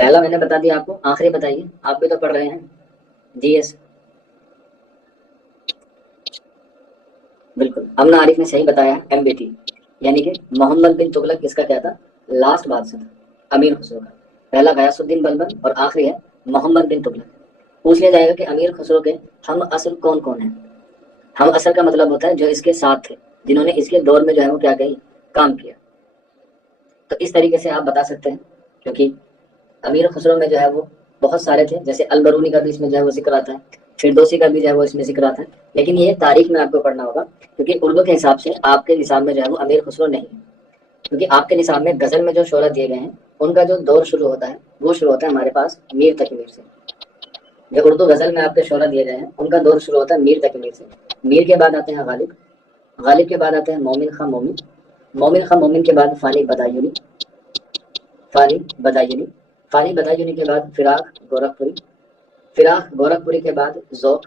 پہلا میں نے بتا دیا آپ کو، آخری بتائیے، آپ بھی تو پڑھ رہے ہیں جی ایس. بالکل امن عارف نے صحیح بتایا، ایم بی ٹی، یعنی کہ محمد بن تغلق اس کا کیا تھا، لاسٹ بادشاہ تھا امیر خسرو کا. پہلا غیاث الدین بلبن اور آخری ہے محمد بن تغلق. پوچھ لیا جائے گا کہ امیر خسرو کے ہم اصل کون کون ہیں. ہم اصل کا مطلب ہوتا ہے جو اس کے ساتھ تھے، جنہوں نے اس کے دور میں جو ہے وہ کیا کہی، کام کیا. تو اس طریقے سے آپ بتا سکتے ہیں، کیونکہ امیر خسرو میں جو ہے وہ بہت سارے تھے، جیسے البرونی کا بھی اس میں جو ہے وہ ذکر آتا ہے، فردوسی کا بھی جو ہے وہ اس میں ذکر آتا ہے. لیکن یہ تاریخ میں آپ کو پڑھنا ہوگا، کیونکہ اردو کے حساب سے آپ کے نصاب میں جو ہے وہ امیر خسرو نہیں ہے. کیونکہ آپ کے نصاب میں غزل میں جو شہرت دیے گئے ہیں ان کا جو دور شروع ہوتا ہے وہ شروع ہوتا ہے ہمارے پاس میر تقی میر سے. جو اردو غزل میں آپ کے شہرت دیے گئے ہیں ان کا دور شروع ہوتا ہے میر تقی میر سے. میر کے بعد آتے ہیں غالب، غالب کے بعد آتے ہیں مومن خاں مومن، مومن خاں مومن کے بعد فانی بدایونی، فانی بدایونی، فانی بدایونی کے بعد فراق گورکھپوری، فراق گورکھپوری کے بعد ذوق،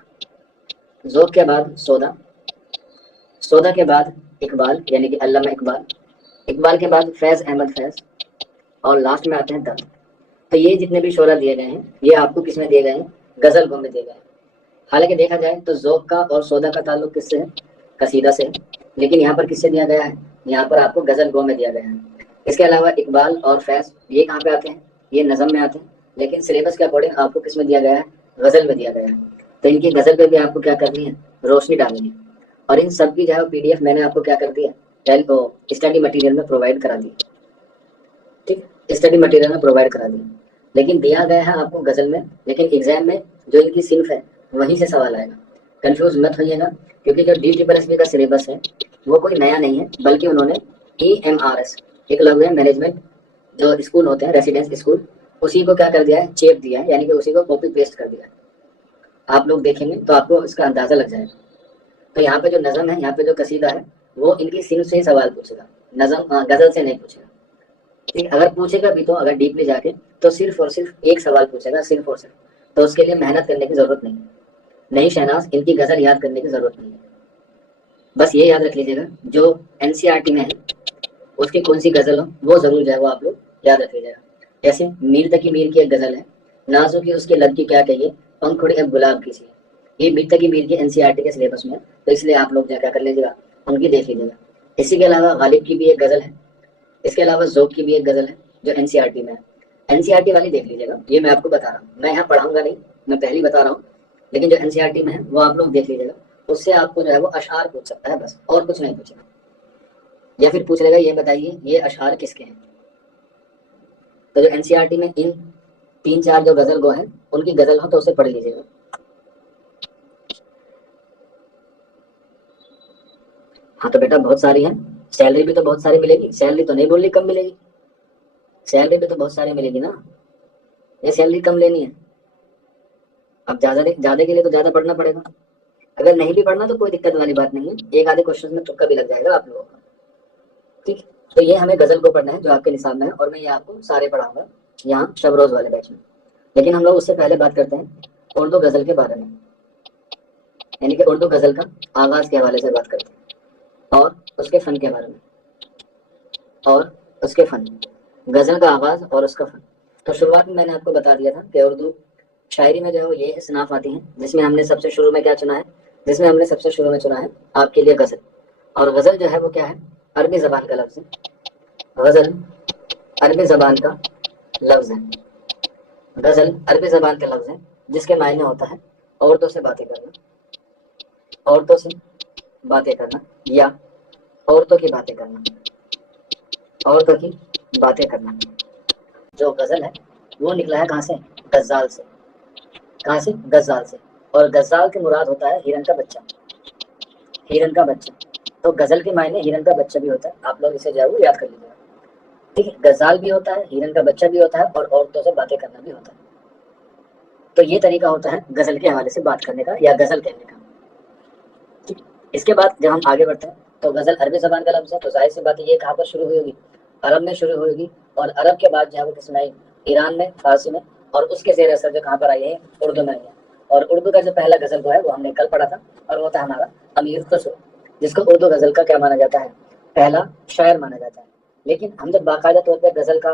ذوق کے بعد سودا، سودا کے بعد اقبال یعنی کہ علامہ اقبال، اقبال کے بعد فیض احمد فیض، اور لاسٹ میں آتے ہیں درد. تو یہ جتنے بھی شعرا دیے گئے ہیں یہ آپ کو کس میں دیے گئے ہیں، غزل گو میں دیے گئے ہیں. حالانکہ دیکھا جائے تو ذوق کا اور سودا کا تعلق کس سے ہے، قصیدہ سے ہے، لیکن یہاں پر کس سے دیا گیا ہے، یہاں پر آپ کو غزل گو میں دیا گیا ہے. اس کے علاوہ اقبال اور فیض یہ کہاں پہ آتے ہیں، یہ نظم میں آتے ہیں، لیکن سلیبس کے اکارڈنگ آپ کو کس میں دیا گیا ہے، غزل میں دیا گیا ہے. تو ان کی غزل پہ بھی آپ کو کیا کرنی ہے، روشنی ڈالنی ہے. اور ان سب کی جو ہے پی ڈی ایف میں نے آپ کو کیا کر دیا، اسٹڈی مٹیریل میں پرووائڈ کرا دی. ٹھیک، اسٹڈی مٹیریل میں پرووائڈ کرا دیا. لیکن دیا گیا ہے آپ کو غزل میں، لیکن ایگزام میں جو ان کی صنف ہے وہیں سے سوال آئے گا. کنفیوز مت ہوئیے گا، کیونکہ جو ڈی ٹریپل ایس بی کا سلیبس ہے وہ کوئی نیا نہیں ہے، بلکہ انہوں نے ای ایم آر ایس، ایک لفظ ہے مینجمنٹ جو اسکول ہوتے ہیں ریسیڈینس اسکول، اسی کو کیا کر دیا ہے، چیپ دیا ہے، یعنی کہ اسی کو کاپی پیسٹ کر دیا ہے. آپ لوگ دیکھیں گے تو آپ کو اس کا اندازہ لگ جائے گا. تو یہاں پہ جو نظم ہے، یہاں پہ جو قصیدہ ہے وہ ان کی صنف سے ہی سوال پوچھے گا، نظم غزل سے نہیں پوچھے گا. ٹھیک، اگر پوچھے گا بھی تو اگر ڈیپلی جا کے تو صرف اور صرف ایک سوال پوچھے گا، صرف اور صرف. تو اس کے لیے محنت کرنے کی ضرورت نہیں. نہیں شہناز، ان کی غزل یاد کرنے کی ضرورت نہیں ہے. بس یہ یاد رکھ لیجیے گا جو این سی آر ٹی میں ہے اس کی کون سی غزل ہو وہ ضرور جو ہے وہ آپ لوگ یاد رکھ لیجیے گا. جیسے میر تقی میر کی ایک غزل ہے، نازو کی اس کے لب کی کیا کہیے، پنکھڑی اب گلاب کی سی. یہ میر تقی میر کی این سی آر ٹی کے سلیبس میں ہے، تو اس لیے آپ لوگ کیا کر لیجیے گا، ان کی دیکھ لیجیے گا. اسی کے علاوہ غالب کی بھی ایک غزل ہے، اس کے علاوہ ذوق کی بھی ایک غزل ہے جو این سی آر ٹی میں ہے. این سی آر ٹی والی دیکھ لیجیے گا، یہ میں آپ کو بتا رہا ہوں، میں یہاں پڑھاؤں گا نہیں، میں پہلی بتا رہا ہوں. لیکن جو این سی آر ٹی میں ہے وہ آپ لوگ دیکھ لیجیے گا، اس سے آپ کو جو ہے وہ اشعار پوچھ سکتا ہے بس، اور کچھ نہیں پوچھے گا. یا پھر پوچھ لے گا یہ بتائیے یہ اشعار کس کے ہیں. تو جو این سی آر ٹی میں ان تین چار جو غزل گو ہیں ان کی غزل ہو تو اسے پڑھ لیجیے گا. ہاں تو بیٹا بہت ساری ہیں، سیلری بھی تو بہت ساری ملے گی، سیلری تو نہیں بول رہی کم ملے گی، سیلری بھی تو بہت ساری ملے گی نا. یہ سیلری کم لینی ہے، اب زیادہ زیادہ کے لیے تو زیادہ پڑھنا پڑے گا. اگر نہیں بھی پڑھنا تو کوئی دقت والی بات نہیں ہے، ایک آدھے کوشچن میں تکا بھی لگ جائے گا آپ لوگوں کا. ٹھیک، تو یہ ہمیں غزل کو پڑھنا ہے جو آپ کے نصاب میں ہے، اور میں یہ آپ کو سارے پڑھاؤں گا یہاں شب روز والے بیچ میں. لیکن ہم لوگ اس سے پہلے بات کرتے ہیں اردو غزل کے بارے میں، یعنی کہ اردو غزل کا آغاز کے حوالے سے بات کرتے ہیں اور اس کے فن کے بارے میں، اور اس کے فن، غزل کا آغاز اور اس کا فن. تو شروعات میں نے آپ کو بتا دیا تھا کہ اردو شاعری میں جو ہے وہ یہ اصناف آتی ہیں، جس میں ہم نے سب سے شروع میں کیا چنا ہے، جس میں ہم نے سب سے شروع میں چنا ہے آپ کے لیے غزل. اور غزل جو ہے وہ کیا ہے، عربی زبان کا لفظ ہے. غزل عربی زبان کا لفظ ہے، غزل عربی زبان کا لفظ ہے جس کے معنی ہوتا ہے عورتوں سے باتیں کرنا، عورتوں سے باتیں کرنا، یا عورتوں کی باتیں کرنا، عورتوں کی باتیں کرنا. جو غزل ہے وہ نکلا ہے کہاں سے، غزال سے. کہاں سے، غزال سے. اور غزال کے مراد ہوتا ہے ہرن کا بچہ، ہرن کا بچہ. تو غزل کے معنی ہرن کا بچہ بھی ہوتا ہے، آپ لوگ اسے جو ہے وہ یاد کر لیجیے گا. ٹھیک ہے، غزال بھی ہوتا ہے، ہرن کا بچہ بھی ہوتا ہے، اور عورتوں سے باتیں کرنا بھی ہوتا ہے. تو یہ طریقہ ہوتا ہے غزل کے حوالے سے بات کرنے کا یا غزل کہنے کا. ٹھیک، اس کے بعد جب ہم آگے بڑھتے ہیں تو غزل عربی زبان کا لفظ ہے، تو ظاہر سی بات ہے یہ کہاں پر شروع ہوئی ہوگی، عرب میں شروع ہوئے گی. اور عرب کے بعد جو ہے وہ کس میں آئی، ایران میں، فارسی میں. اور اس کے زیر اثر جو کہاں پر آئی ہے، اردو میں آئی ہے. اور اردو کا جو پہلا غزل وہ ہے وہ ہم نے کل پڑھا تھا، اور وہ تھا ہمارا امیر خسرو، جس کو اردو غزل کا کیا مانا جاتا ہے، پہلا شاعر مانا جاتا ہے. لیکن ہم جب باقاعدہ طور پہ غزل کا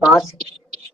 5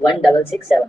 1667।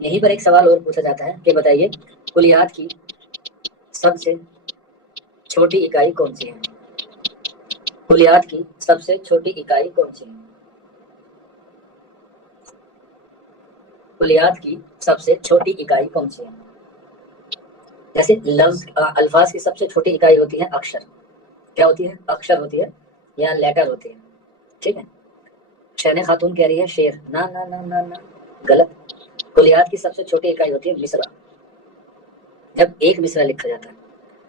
یہیں پر ایک سوال اور پوچھا جاتا ہے کہ بتائیے کلیات کی سب سے چھوٹی اکائی کون سی ہے؟ کلیات کی سب سے چھوٹی اکائی کون سی ہے؟ کلیات کی سب سے چھوٹی اکائی کون سی ہے؟ جیسے لفظ الفاظ کی سب سے چھوٹی اکائی ہوتی ہے اکشر. کیا ہوتی ہے؟ اکشر ہوتی ہے یا لیٹر ہوتی ہے. ٹھیک ہے. شہن خاتون کہہ رہی ہے شیر. نہ نہ نہ نہ نہ، غلط. کلیات کی سب سے چھوٹی اکائی ہوتی ہے مصرع. جب ایک مصرع لکھا جاتا ہے.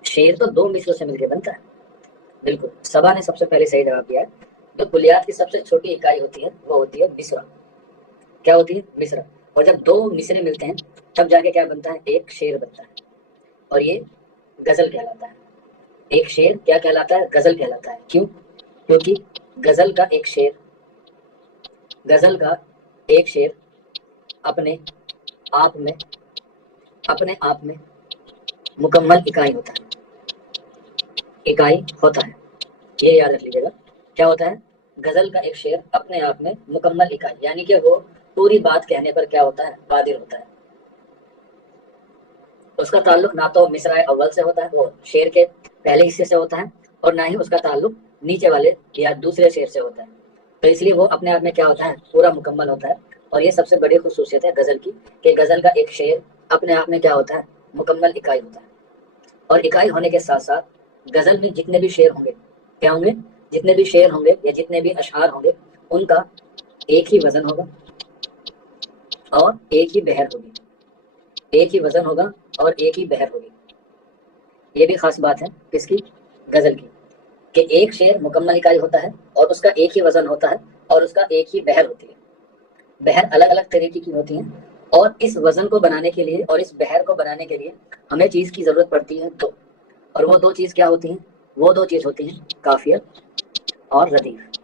شیر تو دو مصروں سے مل کے بنتا ہے. بالکل، سبا نے سب سے پہلے صحیح جواب دیا ہے. جو کلیات کی سب سے چھوٹی اکائی ہوتی ہے وہ ہوتی ہے مصرع. کیا ہوتی ہے؟ مصرع. اور جب دو مصرے ملتے ہیں تب جا کے کیا بنتا ہے؟ ایک شعر بنتا ہے. اور یہ غزل کہلاتا ہے. ایک شعر کیا کہلاتا ہے؟ غزل کہلاتا ہے. کیوں؟ کیونکہ غزل کا ایک شعر اپنے آپ میں مکمل اکائی ہوتا ہے. یہ یاد رکھ لیجیے گا. کیا ہوتا ہے؟ غزل کا ایک شعر اپنے آپ میں مکمل اکائی، یعنی کہ وہ پوری بات کہنے پر کیا ہوتا ہے؟ قادر ہوتا ہے. اس کا تعلق نہ تو مصرع اول سے ہوتا ہے، وہ شعر کے پہلے حصے سے ہوتا ہے، اور نہ ہی اس کا تعلق نیچے والے یا دوسرے شعر سے ہوتا ہے. تو اس لیے وہ اپنے آپ میں کیا ہوتا ہے؟ پورا مکمل ہوتا ہے. اور یہ سب سے بڑی خصوصیت ہے غزل کی کہ غزل کا ایک شعر اپنے آپ میں کیا ہوتا ہے؟ مکمل اکائی ہوتا ہے. اور اکائی ہونے کے ساتھ ساتھ غزل میں جتنے بھی شعر ہوں گے کیا ہوں گے؟ جتنے بھی شعر ہوں گے یا جتنے بھی اشعار ہوں گے ان کا ایک ہی وزن ہوگا اور ایک ہی بحر ہوگی. ایک ہی وزن ہوگا اور ایک ہی بحر ہوگی. یہ بھی خاص بات ہے کس کی؟ غزل کی. کہ ایک شعر مکمل اکائی ہوتا ہے اور اس کا ایک ہی وزن ہوتا ہے اور اس کا ایک ہی بحر ہوتی ہے. بحر الگ الگ طریقے کی ہوتی ہیں. اور اس وزن کو بنانے کے لیے اور اس بحر کو بنانے کے لیے ہمیں چیز کی ضرورت پڑتی ہے دو. اور وہ دو چیز کیا ہوتی ہیں؟ وہ دو چیز ہوتی ہیں قافیہ اور ردیف.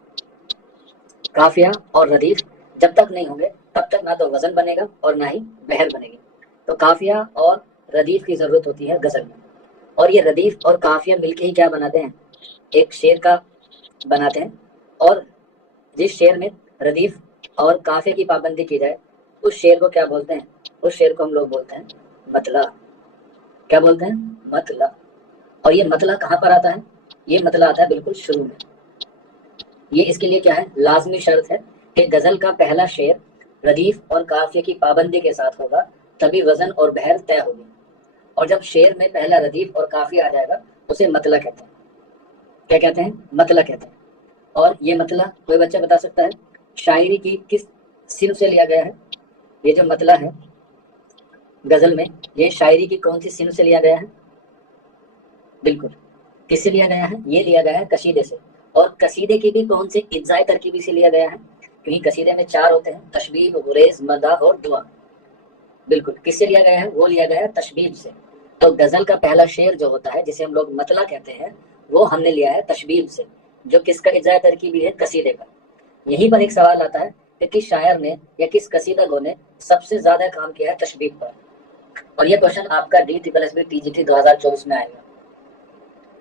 قافیہ اور ردیف جب تک نہیں ہوں گے تب تک نہ تو وزن بنے گا اور نہ ہی بحر بنے گی. تو قافیہ اور ردیف کی ضرورت ہوتی ہے غزل میں. اور یہ ردیف اور قافیہ مل کے ہی کیا بناتے ہیں؟ ایک شعر کا بناتے ہیں. اور جس شعر میں ردیف اور قافیہ کی پابندی کی جائے اس شعر کو کیا بولتے ہیں؟ اس شعر کو ہم لوگ بولتے ہیں مطلع. کیا بولتے ہیں؟ مطلع. اور یہ مطلع کہاں پر آتا ہے؟ یہ مطلع آتا ہے بالکل شروع میں. یہ اس کے لیے کیا ہے؟ لازمی شرط ہے کہ غزل کا پہلا شعر ردیف اور قافیہ کی پابندی کے ساتھ ہوگا تبھی وزن اور بحر طے ہوگی. اور جب شعر میں پہلا ردیف اور قافیہ آ جائے گا اسے مطلع کہتے ہیں. کیا کہتے ہیں؟ مطلع کہتے ہیں. اور یہ مطلع کوئی بچہ بتا سکتا ہے شاعری کی کس صنف سے لیا گیا ہے؟ یہ جو مطلع ہے غزل میں یہ شاعری کی کون سی صنف سے لیا گیا ہے؟ بالکل، کس سے لیا گیا ہے؟ یہ لیا گیا ہے قصیدے سے. اور قصیدے کی بھی کون سے اجزائے ترکیبی سے لیا گیا ہے؟ کیونکہ قصیدے میں چار ہوتے ہیں، تشبیب، غریز، مدح اور دعا. بالکل، کس سے لیا گیا ہے؟ وہ لیا گیا ہے تشبیب سے. تو غزل کا پہلا شعر جو ہوتا ہے جسے ہم لوگ مطلع کہتے ہیں وہ ہم نے لیا ہے تشبیب سے، جو کس کا اجزائے ترکیبی ہے؟ قصیدے کا. یہیں پر ایک سوال آتا ہے کہ کس شاعر نے یا کس قصیدہ گو نے سب سے زیادہ کام کیا ہے تشبیب پر؟ اور یہ کوشچن آپ کا DSSB TGT 2024 میں آئے گا.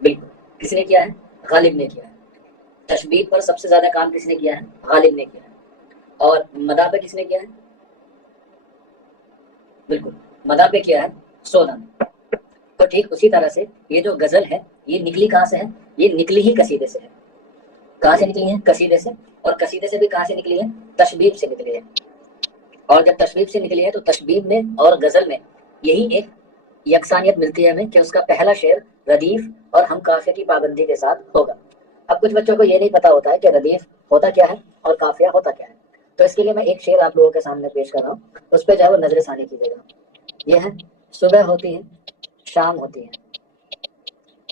بالکل، کس نے کیا ہے؟ غالب نے کیا ہے. تشبیب پر سب سے زیادہ کام کس نے کیا ہے؟ غالب نے کیا ہے. اور مدح پہ کس نے کیا ہے؟ بالکل، مدح پہ کیا ہے؟ سودا نے. تو ٹھیک اسی طرح سے یہ جو غزل ہے یہ نکلی کہاں سے ہے؟ یہ نکلی ہی قصیدے سے ہے. کہاں سے نکلی ہے؟ قصیدے سے. اور قصیدے سے بھی کہاں سے نکلی ہے؟ تشبیب سے نکلی ہے. اور جب تشبیب سے نکلی ہے تو تشبیب میں اور غزل میں یہی ایک یکسانیت ملتی ہے ہمیں کہ اس کا پہلا شعر ردیف اور ہم قافیہ کی پابندی کے ساتھ ہوگا. اب کچھ بچوں کو یہ نہیں پتا ہوتا ہے کہ ردیف ہوتا کیا ہے اور قافیہ ہوتا کیا ہے. تو اس کے لیے میں ایک شعر آپ لوگوں کے سامنے پیش کر رہا ہوں، اس پہ جو ہے وہ نظر ثانی کیجیے گا. یہ ہے: صبح ہوتی ہے شام ہوتی ہے،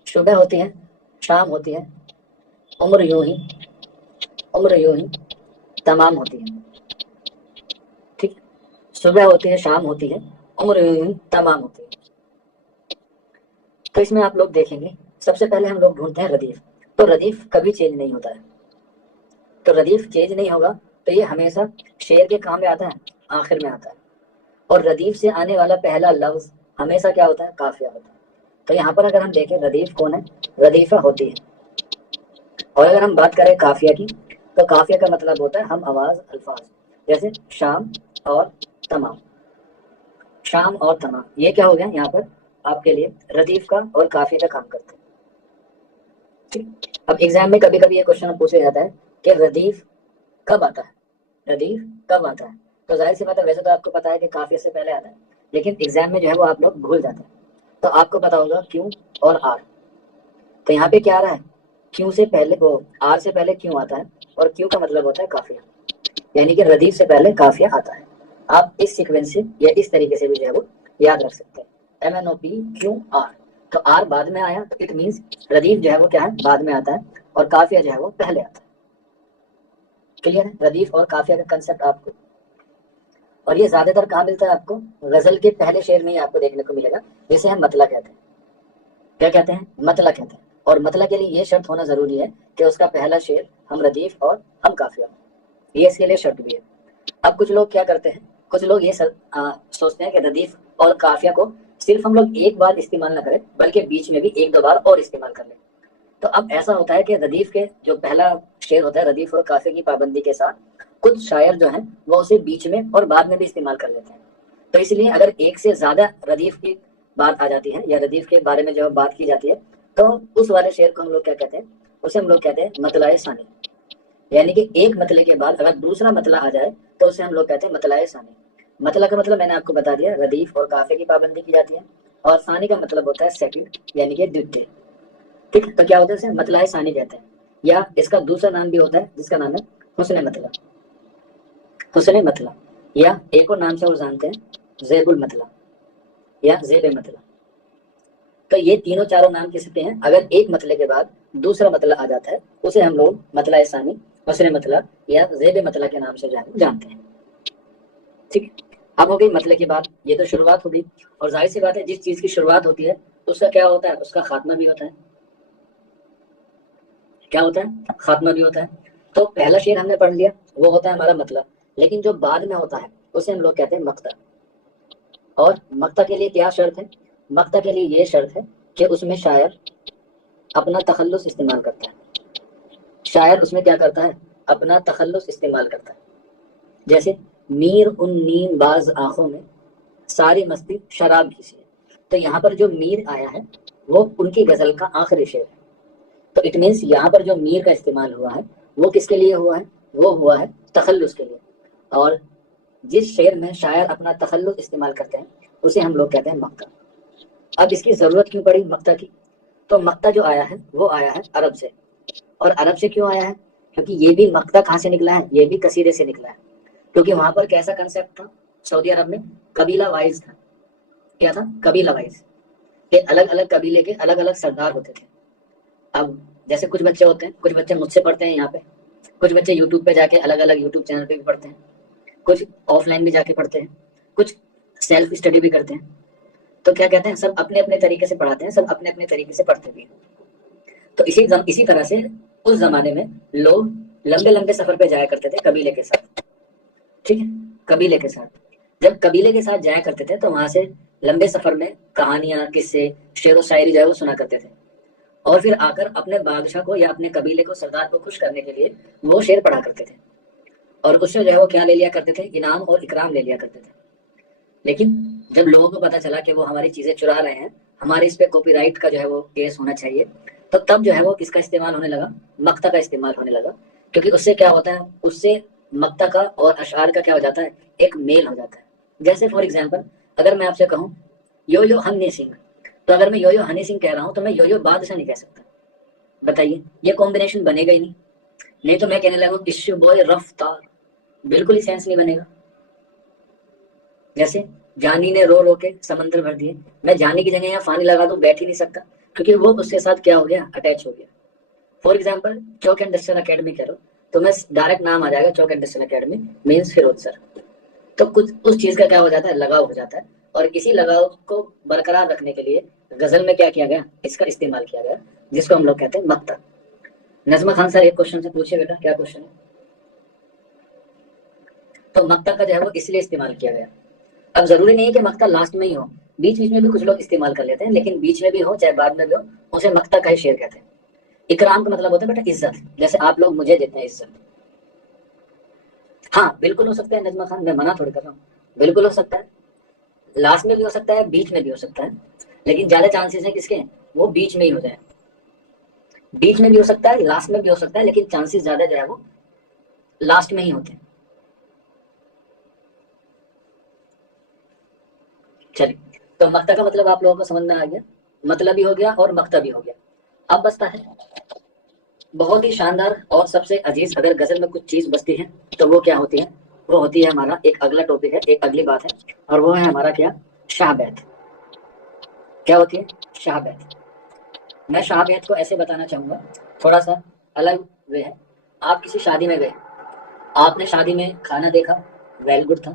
صبح ہوتی ہے شام ہوتی ہے، عمر یوں ہی تمام ہوتی ہے. ٹھیک، صبح ہوتی ہے شام ہوتی ہے، عمر یوں ہی تمام ہوتی ہے. تو اس میں آپ لوگ دیکھیں گے سب سے پہلے ہم لوگ ڈھونڈتے ہیں ردیف. تو ردیف کبھی چینج نہیں ہوتا ہے. تو ردیف چینج نہیں ہوگا تو یہ ہمیشہ شعر کے کام میں آتا ہے، آخر میں آتا ہے. اور ردیف سے آنے والا پہلا لفظ ہمیشہ کیا ہوتا ہے؟ قافیہ ہوتا ہے. تو یہاں پر اگر ہم دیکھیں ردیف کون ہے؟ ردیفہ ہوتی ہے. اور اگر ہم بات کریں قافیہ کی تو قافیہ کا مطلب ہوتا ہے ہم آواز الفاظ، جیسے شام اور تمام. شام اور تمام، یہ کیا ہو گیا یہاں پر آپ کے لیے ردیف کا اور قافیے کا کام کرتے ہیں. ٹھیک. اب ایگزام میں کبھی کبھی یہ کوشچن پوچھا جاتا ہے کہ ردیف کب آتا ہے، ردیف کب آتا ہے. تو ظاہر سی بات ہے، ویسے تو آپ کو پتا ہے کہ قافیے سے پہلے آتا ہے، لیکن ایگزام میں جو ہے وہ آپ لوگ بھول جاتے ہیں. تو آپ کو پتا ہوگا کیوں اور آر. تو یہاں پہ کیا آ رہا ہے، کیوں سے پہلے وہ آر سے پہلے کیوں آتا ہے، اور کیوں کا مطلب ہوتا ہے قافیہ، یعنی کہ ردیف سے پہلے قافیہ آتا ہے. آپ اس سیکوینس سے یا اس طریقے سے بھی جو ہے وہ یاد رکھ سکتے ہیں. ایم این او پی کیوں آر. تو آر بعد میں آیا تو اٹ مینس ردیف جو ہے وہ کیا ہے، بعد میں آتا ہے، اور قافیہ جو ہے وہ پہلے آتا ہے. کلیئر ہے ردیف اور قافیہ کا کنسپٹ آپ کو. اور یہ زیادہ تر کہاں ملتا ہے آپ کو، غزل کے پہلے شعر میں ہی آپ کو دیکھنے کو ملے گا، جسے ہم مطلع کہتے ہیں. کیا کہتے ہیں، مطلع کہتے ہیں. اور مطلع کے لیے یہ شرط ہونا ضروری ہے کہ اس کا پہلا شعر ہم ردیف اور ہم قافیہ، یہ اس کے لیے شرط بھی ہے. اب کچھ لوگ کیا کرتے ہیں، کچھ لوگ یہ سوچتے ہیں کہ ردیف اور قافیہ کو صرف ہم لوگ ایک بار استعمال نہ کریں، بلکہ بیچ میں بھی ایک دو بار اور استعمال کر لیں. تو اب ایسا ہوتا ہے کہ ردیف کے جو پہلا شعر ہوتا ہے ردیف اور قافیے کی پابندی کے ساتھ کچھ شاعر جو ہیں وہ اسے بیچ میں اور بعد میں بھی استعمال کر لیتے ہیں. تو اس لیے اگر ایک سے زیادہ ردیف کی بات آ جاتی ہے یا ردیف کے بارے میں جو بات کی جاتی ہے، تو اس والے شعر کو ہم لوگ کیا کہتے ہیں، اسے ہم لوگ کہتے ہیں مطلع ثانی. یعنی کہ ایک مطلع کے بعد اگر دوسرا مطلع آ جائے تو اسے ہم لوگ کہتے ہیں مطلع ثانی. مطلع کا مطلب میں نے آپ کو بتا دیا، ردیف اور قافیے کی پابندی کی جاتی ہے. اور ثانی کا مطلب ہوتا ہے سیکنڈ، یعنی کہ دوسرے. ٹھیک. تو کیا ہوتا ہے اسے مطلع ثانی کہتے ہیں، یا اس کا دوسرا نام بھی ہوتا ہے جس کا نام ہے حسن مطلع. حسن مطلع، یا ایک اور نام سے وہ جانتے ہیں زیب المطلع یا زیب مطلع. تو یہ تینوں چاروں نام کس کے ہیں، اگر ایک مطلع کے بعد دوسرا مطلع آ جاتا ہے اسے ہم لوگ مطلع ثانی، حسن مطلع یا زیب مطلع کے نام سے جانتے ہیں. ٹھیک. اب ہو گئی مطلع کی بات، یہ تو شروعات ہوگی. اور ظاہر سی بات ہے جس چیز کی شروعات ہوتی ہے اس کا کیا ہوتا ہے، اس کا خاتمہ بھی ہوتا ہے. کیا ہوتا ہے، خاتمہ بھی ہوتا ہے. تو پہلا شعر ہم نے پڑھ لیا، وہ ہوتا ہے ہمارا مطلب. لیکن جو بعد میں ہوتا ہے اسے ہم لوگ کہتے ہیں مقطع. اور مقطع کے لیے کیا شرط ہے، مقطع کے لیے یہ شرط ہے کہ اس میں شاعر اپنا تخلص استعمال کرتا ہے. شاعر اس میں کیا کرتا ہے، اپنا تخلص استعمال کرتا ہے. جیسے میر ان نیم باز آنکھوں میں ساری مستی شراب کی سی. تو یہاں پر جو میر آیا ہے وہ ان کی غزل کا آخری شعر ہے. تو اٹ مینس یہاں پر جو میر کا استعمال ہوا ہے وہ کس کے لیے ہوا ہے، وہ ہوا ہے تخلص کے لیے. اور جس شعر میں شاعر اپنا تخلص استعمال کرتے ہیں اسے ہم لوگ کہتے ہیں مقطع. اب اس کی ضرورت کیوں پڑی مقطع کی، تو مقطع جو آیا ہے وہ آیا ہے عرب سے. اور عرب سے کیوں آیا ہے، کیونکہ یہ بھی مقطع کہاں سے نکلا ہے، یہ بھی قصیدے سے نکلا ہے. کیونکہ وہاں پر کیسا کنسیپٹ تھا، سعودی عرب میں قبیلہ وائز تھا. کیا تھا، قبیلہ وائز، کہ الگ الگ قبیلے کے الگ الگ سردار ہوتے تھے. اب جیسے کچھ بچے ہوتے ہیں، کچھ بچے مجھ سے پڑھتے ہیں یہاں پہ، کچھ بچے یوٹیوب پہ جا کے الگ الگ یوٹیوب چینل پہ بھی پڑھتے ہیں، کچھ آف لائن بھی جا کے پڑھتے ہیں، کچھ سیلف اسٹڈی بھی کرتے ہیں. تو کیا کہتے ہیں، سب اپنے اپنے طریقے سے پڑھاتے ہیں، سب اپنے اپنے طریقے سے پڑھتے بھی ہیں. تو اسی طرح سے اس زمانے میں لوگ لمبے لمبے سفر پہ جایا کرتے تھے قبیلے کے ساتھ. ٹھیک ہے، قبیلے کے ساتھ جب قبیلے کے ساتھ جایا کرتے تھے تو وہاں سے لمبے سفر میں کہانیاں، قصے، شعر و شاعری جو ہے وہ سنا کرتے تھے. اور پھر آ کر اپنے بادشاہ کو یا اپنے قبیلے کو، سردار کو خوش کرنے کے لیے وہ شعر پڑھا کرتے تھے. اور اس سے جو ہے وہ کیا لے لیا کرتے تھے، انعام اور اکرام لے لیا کرتے تھے. لیکن جب لوگوں کو پتا چلا کہ وہ ہماری چیزیں چرا رہے ہیں، ہمارے اس پہ کاپی رائٹ کا جو ہے وہ کیس ہونا چاہیے، تو تب جو ہے وہ کس کا استعمال ہونے لگا، مقطع کا استعمال ہونے لگا. کیونکہ اس سے کیا ہوتا ہے، اس سے مقطع کا اور اشعار کا کیا ہو جاتا ہے، ایک میل ہو جاتا ہے. جیسے فار ایگزامپل اگر میں آپ سے کہوں یو یو ہنی سنگھ، تو اگر میں یو یو ہنی سنگھ کہہ رہا ہوں تو میں یو یو بادشاہ نہیں کہہ سکتا. بتائیے، یہ کمبینیشن بنے گا ہی نہیں. نہیں تو میں کہنے لگا اشو بوائے رفتار، بالکل ہی سینس نہیں بنے گا. جیسے جانی نے رو رو کے سمندر بھر دیے، میں جانی کی جگہ یہاں فانی لگا دوں، بیٹھ ہی نہیں سکتا، کیونکہ وہ اس کے ساتھ کیا ہو گیا، اٹیچ ہو گیا. For example Chowk industrial academy کہہ لو تو میں ڈائریکٹ نام آ جائے گا چوک انڈسٹریل اکیڈمی مینس فیروز سر. تو کچھ اس چیز کا کیا ہو جاتا ہے، لگاؤ ہو جاتا ہے. اور اسی لگاؤ کو برقرار رکھنے کے لیے غزل میں کیا کیا گیا، اس کا استعمال کیا گیا، جس کو ہم لوگ کہتے ہیں مقطع. نظمہ خان سر ایک کوشچن سے پوچھیے بیٹا، کیا کوشچن ہے. تو مقطع کا جو ہے وہ اس لیے استعمال کیا گیا. اب ضروری نہیں ہے کہ مقطع لاسٹ میں ہی ہو، بیچ بیچ میں بھی کچھ لوگ استعمال کر لیتے ہیں، لیکن بیچ میں بھی ہو چاہے بعد میں بھی ہو اسے مقطع کا ہی شعر کہتے ہیں. اکرام کا مطلب ہوتا ہے بیٹا عزت، جیسے آپ لوگ مجھے دیتے ہیں عزت. ہاں بالکل ہو سکتا ہے نظمہ خان، میں منع تھوڑی کر رہا ہوں، بالکل ہو سکتا ہے. لاسٹ میں بھی ہو سکتا ہے، بیچ میں بھی ہو سکتا ہے، لیکن زیادہ چانسز ہیں کس کے، وہ بیچ میں ہی ہو جائے. بیچ میں بھی ہو سکتا ہے، لاسٹ میں بھی ہو سکتا ہے، لیکن چانسز زیادہ جو ہے وہ لاسٹ میں ہی ہوتے ہیں. چلیے، تو مقطع کا مطلب آپ لوگوں کو سمجھ میں آ گیا، مطلب بھی ہو گیا اور مقطع بھی ہو گیا. اب بستا ہے بہت ہی شاندار اور سب سے عزیز، اگر غزل میں کچھ چیز بستی ہے تو وہ کیا ہوتی ہے، وہ ہوتی ہے ہمارا ایک اگلا ٹاپک ہے، ایک اگلی بات ہے، اور وہ ہے ہمارا کیا، شاہ بیت. کیا ہوتی ہے، شاہ بیت. میں شاہ بیت کو ایسے بتانا چاہوں گا، تھوڑا سا الگ وے ہے. آپ کسی شادی میں گئے، آپ نے شادی میں کھانا دیکھا، ویل گڈ تھا.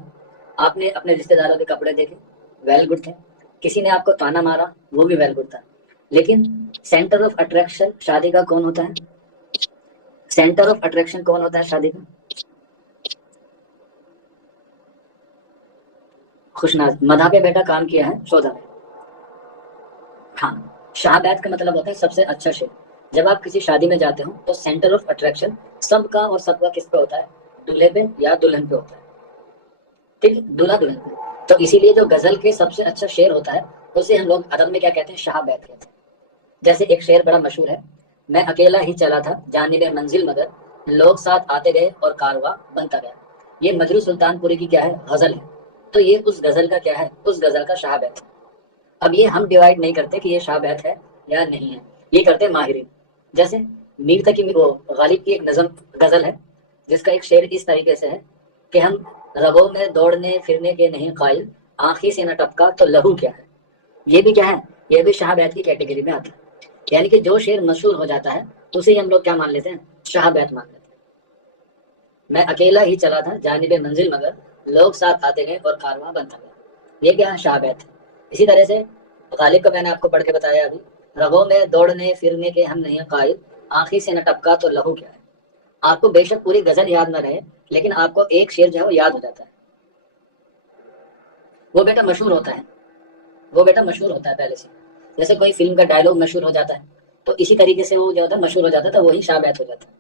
آپ نے اپنے رشتے داروں کے کپڑے دیکھے، ویل گڈ تھے. کسی نے آپ کو تانا مارا، وہ بھی ویل گڈ تھا. لیکن سینٹر آف اٹریکشن شادی کا کون ہوتا ہے، سینٹر آف اٹریکشن کون ہوتا ہے شادی کا، خوشناز. مدھا پہ بیٹا کام کیا ہے سودا میں. ہاں، شاہ بیت کا مطلب ہوتا ہے سب سے اچھا شے. جب آپ کسی شادی میں جاتے ہو تو سینٹر آف اٹریکشن سب کا اور سب کا کس پہ ہوتا ہے، دولہے پہ یا دلہن پہ ہوتا ہے. ٹھیک ہے، دولہا دلہن پہ. تو اسی لیے جو غزل کے سب سے اچھا شعر ہوتا ہے اسے ہم لوگ ادب میں کیا کہتے ہیں، شاہ بیت کہتے ہیں. جیسے ایک شعر بڑا مشہور ہے، میں اکیلا ہی چلا تھا جانب منزل مگر لوگ ساتھ آتے گئے اور کارواں بنتا گیا. یہ مجروح سلطان پوری کی کیا ہے، غزل ہے. تو یہ اس غزل کا کیا ہے، اس غزل کا شاہ بیت ہے. اب یہ ہم ڈیوائڈ نہیں کرتے کہ یہ شاہ بیت ہے یا نہیں ہے، یہ کرتے ماہرین. جیسے میر تقی غالب کی ایک نظم غزل ہے جس کا ایک شعر اس طریقے سے ہے کہ ہم رگوں میں دوڑنے پھرنے کے نہیں قائل، آنکھی سے نہ ٹپکا تو لہو کیا ہے. یہ بھی کیا ہے، یہ بھی شاہ بیت کی کیٹیگری میں آتا ہے. یعنی کہ جو شعر مشہور ہو جاتا ہے اسے ہی ہم لوگ کیا مان لیتے ہیں، شاہ بیت مان لیتے ہیں. میں اکیلا ہی چلا تھا جانب منزل مگر لوگ ساتھ آتے گئے اور کارواں بنتا گیا. یہ کیا ہے، شاہ بیت ہے. اسی طرح سے غالب کا میں نے آپ کو پڑھ کے بتایا ابھی، رگوں میں دوڑنے پھرنے کے ہم نہیں قائل، آنکھی سے نہ ٹپکا تو لہو کیا ہے. آپ کو بے شک پوری غزل یاد نہ رہے، لیکن آپ کو ایک شعر جو ہے وہ یاد ہو جاتا ہے. وہ بیٹا مشہور ہوتا ہے، وہ بیٹا مشہور ہوتا ہے پہلے سے. جیسے کوئی فلم کا ڈائلوگ مشہور ہو جاتا ہے تو اسی طریقے سے وہ جو ہوتا ہے مشہور ہو جاتا ہے، تو وہی شاہ بیت ہو جاتا ہے.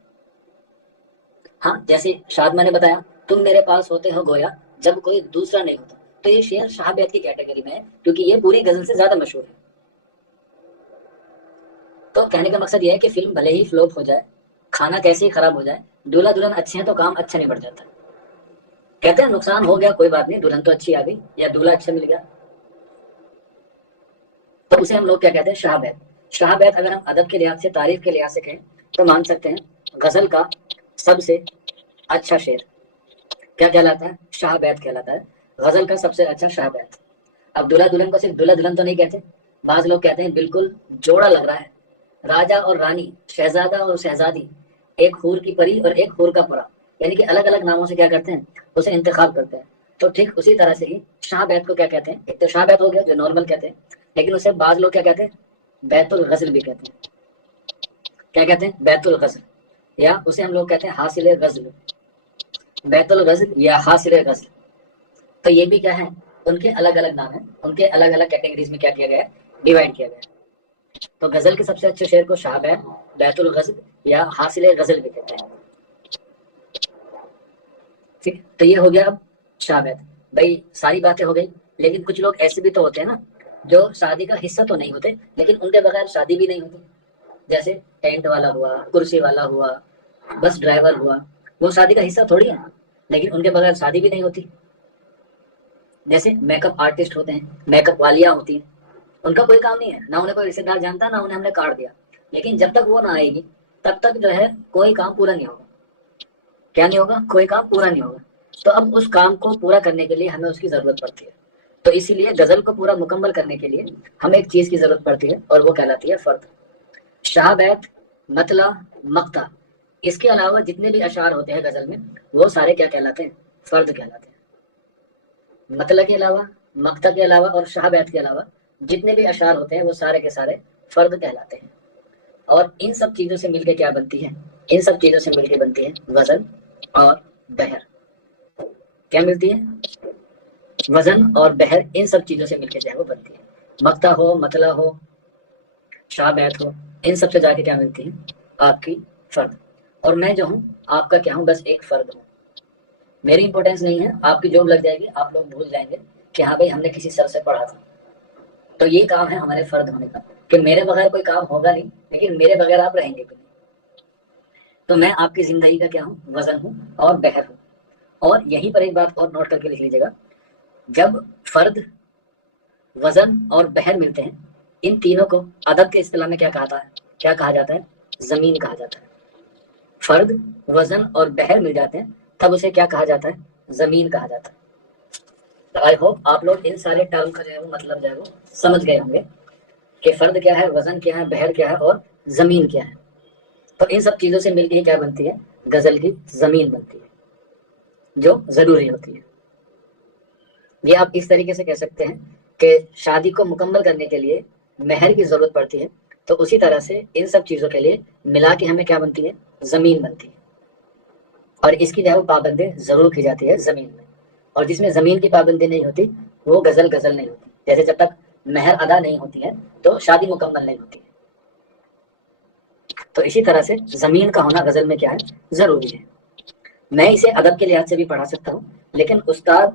ہاں، جیسے شادمہ نے بتایا، تم میرے پاس ہوتے ہو گویا جب کوئی دوسرا نہیں ہوتا. تو یہ شعر شاہ بیت کی کیٹیگری میں ہے کیونکہ یہ پوری غزل سے زیادہ مشہور ہے. تو کہنے کا مقصد یہ ہے کہ فلم بھلے ہی فلوپ ہو جائے، کھانا کیسے ہی خراب ہو جائے، دولہا دلہن اچھے ہیں تو کام اچھا نہیں بڑھ جاتا. کہتے ہیں نقصان ہو گیا کوئی بات نہیں، دلہن تو اچھی آ گئی یا دولہا اچھا مل گیا، تو اسے ہم لوگ کیا کہتے ہیں، شاہ بیت. شاہ بیت اگر ہم ادب کے لحاظ سے، تعریف کے لحاظ سے کہیں تو مان سکتے ہیں غزل کا سب سے اچھا شعر کیا کہلاتا ہے، شاہ بیت کہلاتا ہے. غزل کا سب سے اچھا شاہ بیت. اب دلہا دلہن کو صرف دلہا دلہن تو نہیں کہتے، بعض لوگ کہتے ہیں بالکل جوڑا لگ رہا ہے، راجا اور رانی، شہزادہ اور شہزادی، ایک حور کی پری اور ایک حور کا پرا. یعنی کہ الگ الگ ناموں سے کیا کرتے ہیں، اسے انتخاب کرتے ہیں. تو ٹھیک اسی طرح سے ہی شاہ بیت کو کیا کہتے ہیں، ایک تو شاہ بیت ہو گیا جو نارمل کہتے ہیں، لیکن اسے بعض لوگ کیا کہتے ہیں، بیت الغزل بھی کہتے ہیں. کیا کہتے ہیں، بیت الغزل، یا اسے ہم لوگ کہتے ہیں حاصل غزل. بیت الغزل یا حاصل غزل. تو یہ بھی کیا ہے، ان کے الگ الگ نام ہیں، ان کے الگ الگ کیٹیگریز میں کیا کیا گیا ہے، ڈیوائڈ کیا گیا ہے. تو غزل کے سب سے اچھے شعر کو شاہ بیت، بیت الغزل یا حاصل غزل بھی کہتے ہیں. ٹھیک، تو یہ ہو گیا اب شاہ بیت. بھائی ساری باتیں ہو گئی، لیکن کچھ لوگ ایسے بھی تو ہوتے ہیں نا جو شادی کا حصہ تو نہیں ہوتے لیکن ان کے بغیر شادی بھی نہیں ہوتی. جیسے ٹینٹ والا ہوا، کرسی والا ہوا، بس ڈرائیور ہوا، وہ شادی کا حصہ تھوڑی ہے، لیکن ان کے بغیر شادی بھی نہیں ہوتی. جیسے میک اپ آرٹسٹ ہوتے ہیں، میک اپ والیاں ہوتی ہیں، ان کا کوئی کام نہیں ہے، نہ انہیں کوئی رشتے دار جانتا، نہ انہیں ہم نے کارڈ دیا، لیکن جب تک وہ نہ آئے گی تب تک جو ہے کوئی کام پورا نہیں ہوگا. کیا نہیں ہوگا، کوئی کام پورا نہیں ہوگا. تو اب اس کام کو پورا کرنے کے لیے ہمیں اس کی ضرورت پڑتی ہے. تو اسی لیے غزل کو پورا مکمل کرنے کے لیے ہمیں ایک چیز کی ضرورت پڑتی ہے اور وہ کہلاتی ہے فرد. شاہ بیت، مطلع، مقطع، اس کے علاوہ جتنے بھی اشعار ہوتے ہیں غزل میں وہ سارے کیا کہلاتے ہیں، فرد کہلاتے ہیں. مطلع کے علاوہ، مقطع کے علاوہ اور شاہ بیت کے علاوہ جتنے بھی اشعار ہوتے ہیں وہ سارے کے سارے فرد کہلاتے ہیں. اور ان سب چیزوں سے مل کے کیا بنتی ہے، ان سب چیزوں سے مل کے بنتی ہے غزل اور بحر. کیا ملتی ہے، وزن اور بحر، ان سب چیزوں سے مل کے جو ہے وہ بنتی ہے. مقطع ہو، مطلع ہو، شاہ بیت ہو، ان سب سے جا کے کیا ملتی ہے، آپ کی فرد. اور میں جو ہوں آپ کا کیا ہوں، بس ایک فرد ہوں. میری امپورٹینس نہیں ہے، آپ کی جاب لگ جائے گی، آپ لوگ بھول جائیں گے کہ ہاں بھائی ہم نے کسی سر سے پڑھا تھا. تو یہ کام ہے ہمارے فرد ہونے کا کہ میرے بغیر کوئی کام ہوگا نہیں، لیکن میرے بغیر آپ رہیں گے بھی نہیں. تو میں آپ کی زندگی کا کیا ہوں؟ وزن ہوں اور بحر ہوں. اور یہیں پر ایک بات اور نوٹ کر کے لکھ لیجیے گا، جب فرد، وزن اور بحر ملتے ہیں، ان تینوں کو ادب کے اصطلاح میں کیا کہا جاتا ہے؟ زمین کہا جاتا ہے. فرد، وزن اور بحر مل جاتے ہیں تب اسے کیا کہا جاتا ہے؟ زمین کہا جاتا ہے. تو آئی ہوپ آپ لوگ ان سارے ٹرم کا جو ہے وہ مطلب جو ہے وہ سمجھ گئے ہوں گے کہ فرد کیا ہے، وزن کیا ہے، بحر کیا ہے اور زمین کیا ہے. تو ان سب چیزوں سے مل کے کیا بنتی ہے؟ غزل کی زمین بنتی ہے جو ضروری ہوتی ہے. یہ آپ اس طریقے سے کہہ سکتے ہیں کہ شادی کو مکمل کرنے کے لیے مہر کی ضرورت پڑتی ہے، تو اسی طرح سے ان سب چیزوں کے لیے ملا کے ہمیں کیا بنتی ہے؟ زمین بنتی ہے. اور اس کی جو ہے وہ پابندی ضرور کی جاتی ہے زمین میں. اور جس میں زمین کی پابندی نہیں ہوتی وہ غزل نہیں ہوتی. جیسے جب تک مہر ادا نہیں ہوتی ہے تو شادی مکمل نہیں ہوتی ہے. تو اسی طرح سے زمین کا ہونا غزل میں کیا ہے؟ ضروری ہے. میں اسے ادب کے لحاظ سے بھی پڑھا سکتا ہوں، لیکن استاد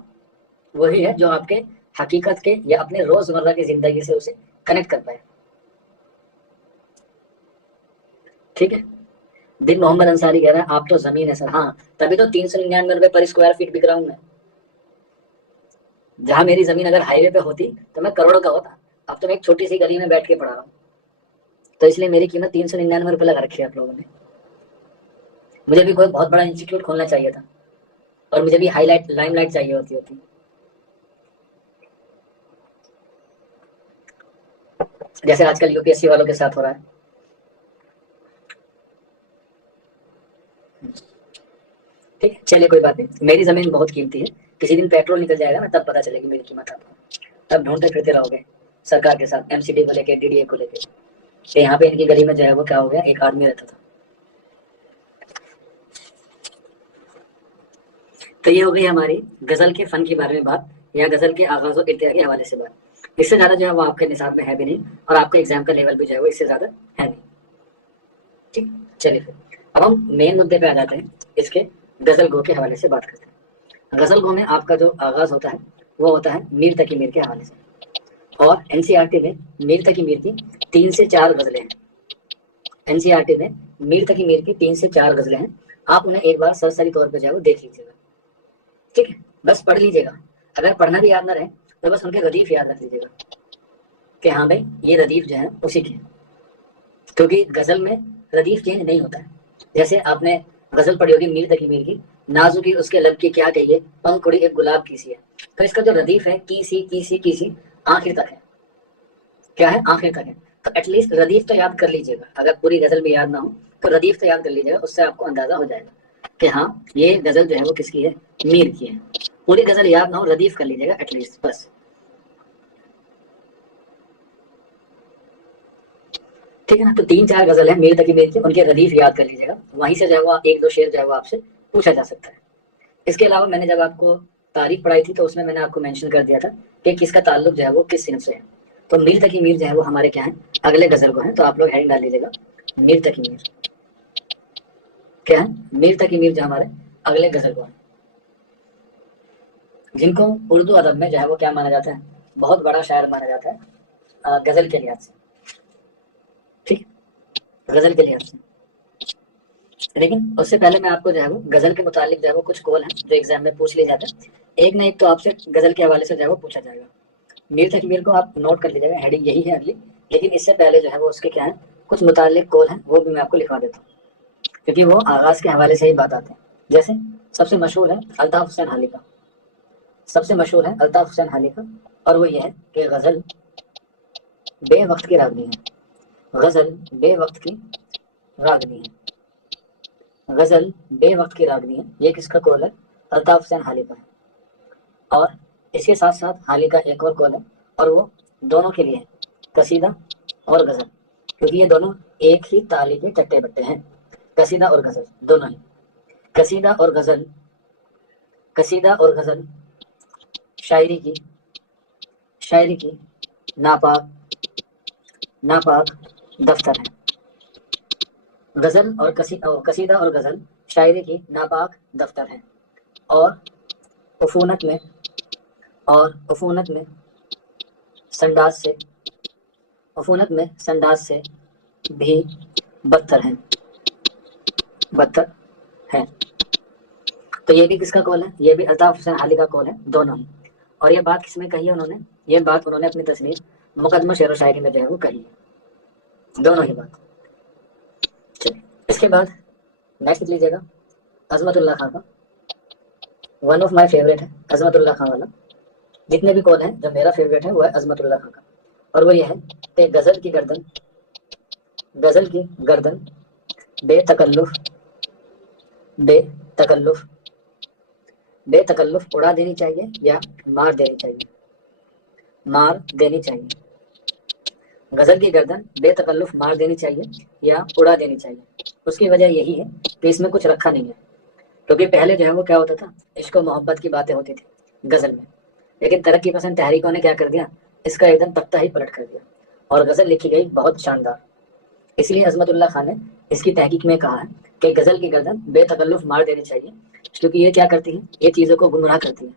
وہی ہے جو آپ کے حقیقت کے یا اپنے روزمرہ کی زندگی سے اسے کنیکٹ کر پائے. ٹھیک ہے. دن محمد انصاری کہہ رہا ہے آپ تو زمین ہے سر. ہاں، تبھی تو 399 روپے پر اسکوائر فٹ بک رہا ہوں میں. جہاں میری زمین اگر ہائی وے پہ ہوتی تو میں کروڑوں کا ہوتا. اب تو میں ایک چھوٹی سی گلی میں بیٹھ کے پڑھا رہا ہوں، تو اس لیے میری قیمت 399 روپے لگا رکھی ہے آپ لوگوں نے. مجھے بھی کوئی بہت بڑا انسٹیٹیوٹ کھولنا چاہیے تھا، اور مجھے بھی ہائی لائٹ، لائم لائٹ چاہیے ہوتی. جیسے آج کل یو پی ایس سی والوں کے ساتھ ہو رہا ہے. ٹھیک ہے، چلیے کوئی بات نہیں. میری زمین بہت قیمتی ہے. کسی دن پیٹرول نکل جائے گا نا، تب پتا چلے گی میری قیمت آپ کو. تب ڈھونڈتے پھرتے رہو گے سرکار کے ساتھ، ایم سی ڈی کو لے کے، ڈی ڈی اے کو لے کے، کہ یہاں پہ ان کی گلی میں جو ہے وہ کیا ہو گیا، ایک آدمی رہتا تھا. تو یہ ہو گئی ہماری غزل کے فن کے بارے میں بات، یا غزل کے آغاز و ارتقاء کے حوالے سے بات. اس سے زیادہ جو ہے وہ آپ کے نصاب میں ہے بھی نہیں، اور آپ کے ایگزام کا لیول بھی جو ہے وہ اس سے زیادہ ہے نہیں. ٹھیک. چلیے پھر اب ہم مین مدے پہ آ جاتے ہیں، اس کے غزل گو کے حوالے سے بات کرتے ہیں. غزل گو میں آپ کا جو آغاز ہوتا ہے وہ ہوتا ہے میر تقی میر کے حوالے سے. اور این سی آر ٹی میں میر تقی میر کی 3 سے 4 غزلیں ہیں. این سی آر ٹی میں میر تقی میر کی 3 سے 4 غزلیں ہیں. آپ انہیں ایک بار سرسری طور پہ جو ہے وہ دیکھ لیجیے گا. ٹھیک ہے، بس پڑھ لیجیے گا. اگر پڑھنا بھی یاد نہ رہے تو بس ان کے ردیف یاد رکھ لیجیے گا کہ ہاں بھائی یہ ردیف جو ہے اسی کے. کیونکہ غزل میں ردیف چینج نہیں ہوتا ہے. جیسے آپ نے غزل پڑھی ہوگی میر تقی میر کی، نازو کی اس کے لب کی کیا کہیے، پنکھڑی ایک گلاب کی سی ہے. تو اس کا جو ردیف ہے کی سی کی سی کی سی آخر تک ہے. کیا ہے؟ آخر تک ہے. تو ایٹ لیسٹ ردیف تو یاد کر لیجیے گا. اگر پوری غزل بھی یاد نہ ہو تو ردیف تو یاد کر لیجیے گا. اس سے آپ کو اندازہ ہو جائے گا کہ ہاں یہ غزل جو ہے وہ کس کی ہے؟ میر کی ہے. پوری غزل یاد نہ ہو، ردیف کر لیجیے گا ایٹ لیسٹ بس. ٹھیک ہے نا. تو 3 4 غزل ہے میر تقی میر کی، ان کے ردیف یاد کر لیجیے گا. وہیں سے جو ہے وہ ایک دو شعر جو ہے وہ آپ سے پوچھا جا سکتا ہے. اس کے علاوہ میں نے جب آپ کو تاریخ پڑھائی تھی تو اس میں نے آپ کو مینشن کر دیا تھا کہ کس کا تعلق جو ہے وہ کس صنف سے ہے. تو میر تقی میر جو ہے وہ ہمارے کیا ہیں؟ اگلے غزل کو ہیں. تو آپ لوگ ہیڈنگ ڈال لیجیے گا میر تقی میر. کیا ہے؟ میر تقی میر جو ہمارے اگلے غزل کو ہیں، جن کو اردو ادب میں جو ہے وہ کیا مانا جاتا ہے؟ بہت بڑا شاعر مانا جاتا ہے غزل کے لحاظ سے. ٹھیک، غزل کے لحاظ سے. لیکن اس سے پہلے میں آپ کو جو ہے وہ غزل کے متعلق جو ہے وہ کچھ کول ہیں جو ایگزام میں پوچھ لیے جاتے ہیں. ایک نہ ایک تو آپ سے غزل کے حوالے سے جو ہے وہ پوچھا جائے گا. میر تقی میر کو آپ نوٹ کر لیجیے گا، ہیڈنگ یہی ہے اگلی. لیکن اس سے پہلے جو ہے وہ اس کے کیا ہیں؟ کچھ متعلق کول ہیں، وہ بھی میں آپ کو لکھوا دیتا ہوں کیونکہ وہ آغاز کے حوالے سے ہی بات آتے ہیں. جیسے سب سے مشہور ہے الطاف حسین حالی کا. سب سے مشہور ہے الطاف حسین حالی کا، اور وہ یہ ہے کہ غزل بے وقت کی راگنی ہے. غزل بے وقت کی راگنی ہے. غزل بے وقت کی راگنی ہے. یہ کس کا قول ہے؟ الطاف حسین حالی کا ہے. اور اس کے ساتھ ساتھ حالی کا ایک اور قول ہے، اور وہ دونوں کے لیے قصیدہ اور غزل، کیونکہ یہ دونوں ایک ہی تالی کے چٹے بٹے ہیں. قصیدہ اور غزل دونوں ہی. قصیدہ اور غزل، قصیدہ اور غزل شاعری کی ناپاک ناپاک دفتر ہے. غزل اور قصیدہ اور غزل شاعری کی ناپاک دفتر ہے. اور عفونت میں اور عفونت میں سنداز سے بھی بدتر ہیں تو یہ بھی کس کا قول ہے؟ یہ بھی الطاف حسین علی کا قول ہے، دونوں ہی۔ اور یہ بات کس میں کہی ہے انہوں نے؟ یہ بات انہوں نے اپنی تصنیف مقدمہ شعر و شاعری میں جو ہے وہ کہی ہے، دونوں ہی بات۔ چلیے اس کے بعد نیکسٹ لیجیے گا عظمت اللہ خان کا، ون آف مائی فیوریٹ ہے عظمت اللہ خان والا۔ جتنے بھی قول ہیں جو میرا فیوریٹ ہے وہ ہے عظمت اللہ خان کا، اور وہ یہ ہے کہ غزل کی گردن بے تکلف اڑا دینی چاہیے یا مار دینی چاہیے۔ غزل کی گردن بے تکلف مار دینی چاہیے یا اڑا دینی چاہیے۔ اس کی وجہ یہی ہے کہ اس میں کچھ رکھا نہیں ہے، کیونکہ پہلے جو ہے وہ کیا ہوتا تھا، عشق و محبت کی باتیں ہوتی تھی غزل میں، لیکن ترقی پسند تحریکوں نے کیا کر دیا، اس کا ایک دم تختہ ہی پلٹ کر دیا اور غزل لکھی گئی بہت شاندار۔ اس لیے عظمت اللہ خان نے اس کی تحقیق میں کہا ہے کہ غزل کی گردن بے تکلف مار دینی چاہیے، کیونکہ یہ کیا کرتی ہے، یہ چیزوں کو گمراہ کرتی ہے،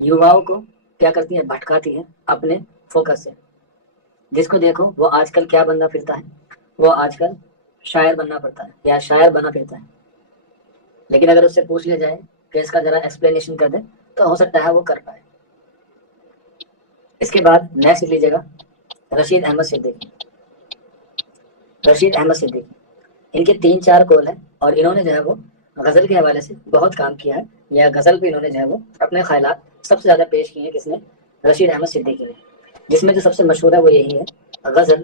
یواؤں کو کیا کرتی ہے، بھٹکاتی ہے اپنے فوکس سے۔ جس کو دیکھو وہ آج کل کیا بننا پھرتا ہے، وہ آج کل شاعر بننا پڑتا ہے یا شاعر بنا پھرتا ہے، لیکن اگر اس سے پوچھ لیا جائے کہ اس کا ذرا ایکسپلینیشن کر دے تو ہو سکتا ہے وہ کر پائے۔ اس کے بعد نیکسٹ لیجیے گا رشید احمد صدیقی۔ ان کے 3-4 قول ہیں اور انہوں نے جو ہے وہ غزل کے حوالے سے بہت کام کیا ہے، یا غزل پہ انہوں نے جو ہے وہ اپنے خیالات سب سے زیادہ پیش کیے ہیں، کس نے؟ رشید احمد صدیقی نے، جس میں جو سب سے مشہور ہے وہ یہی ہے، غزل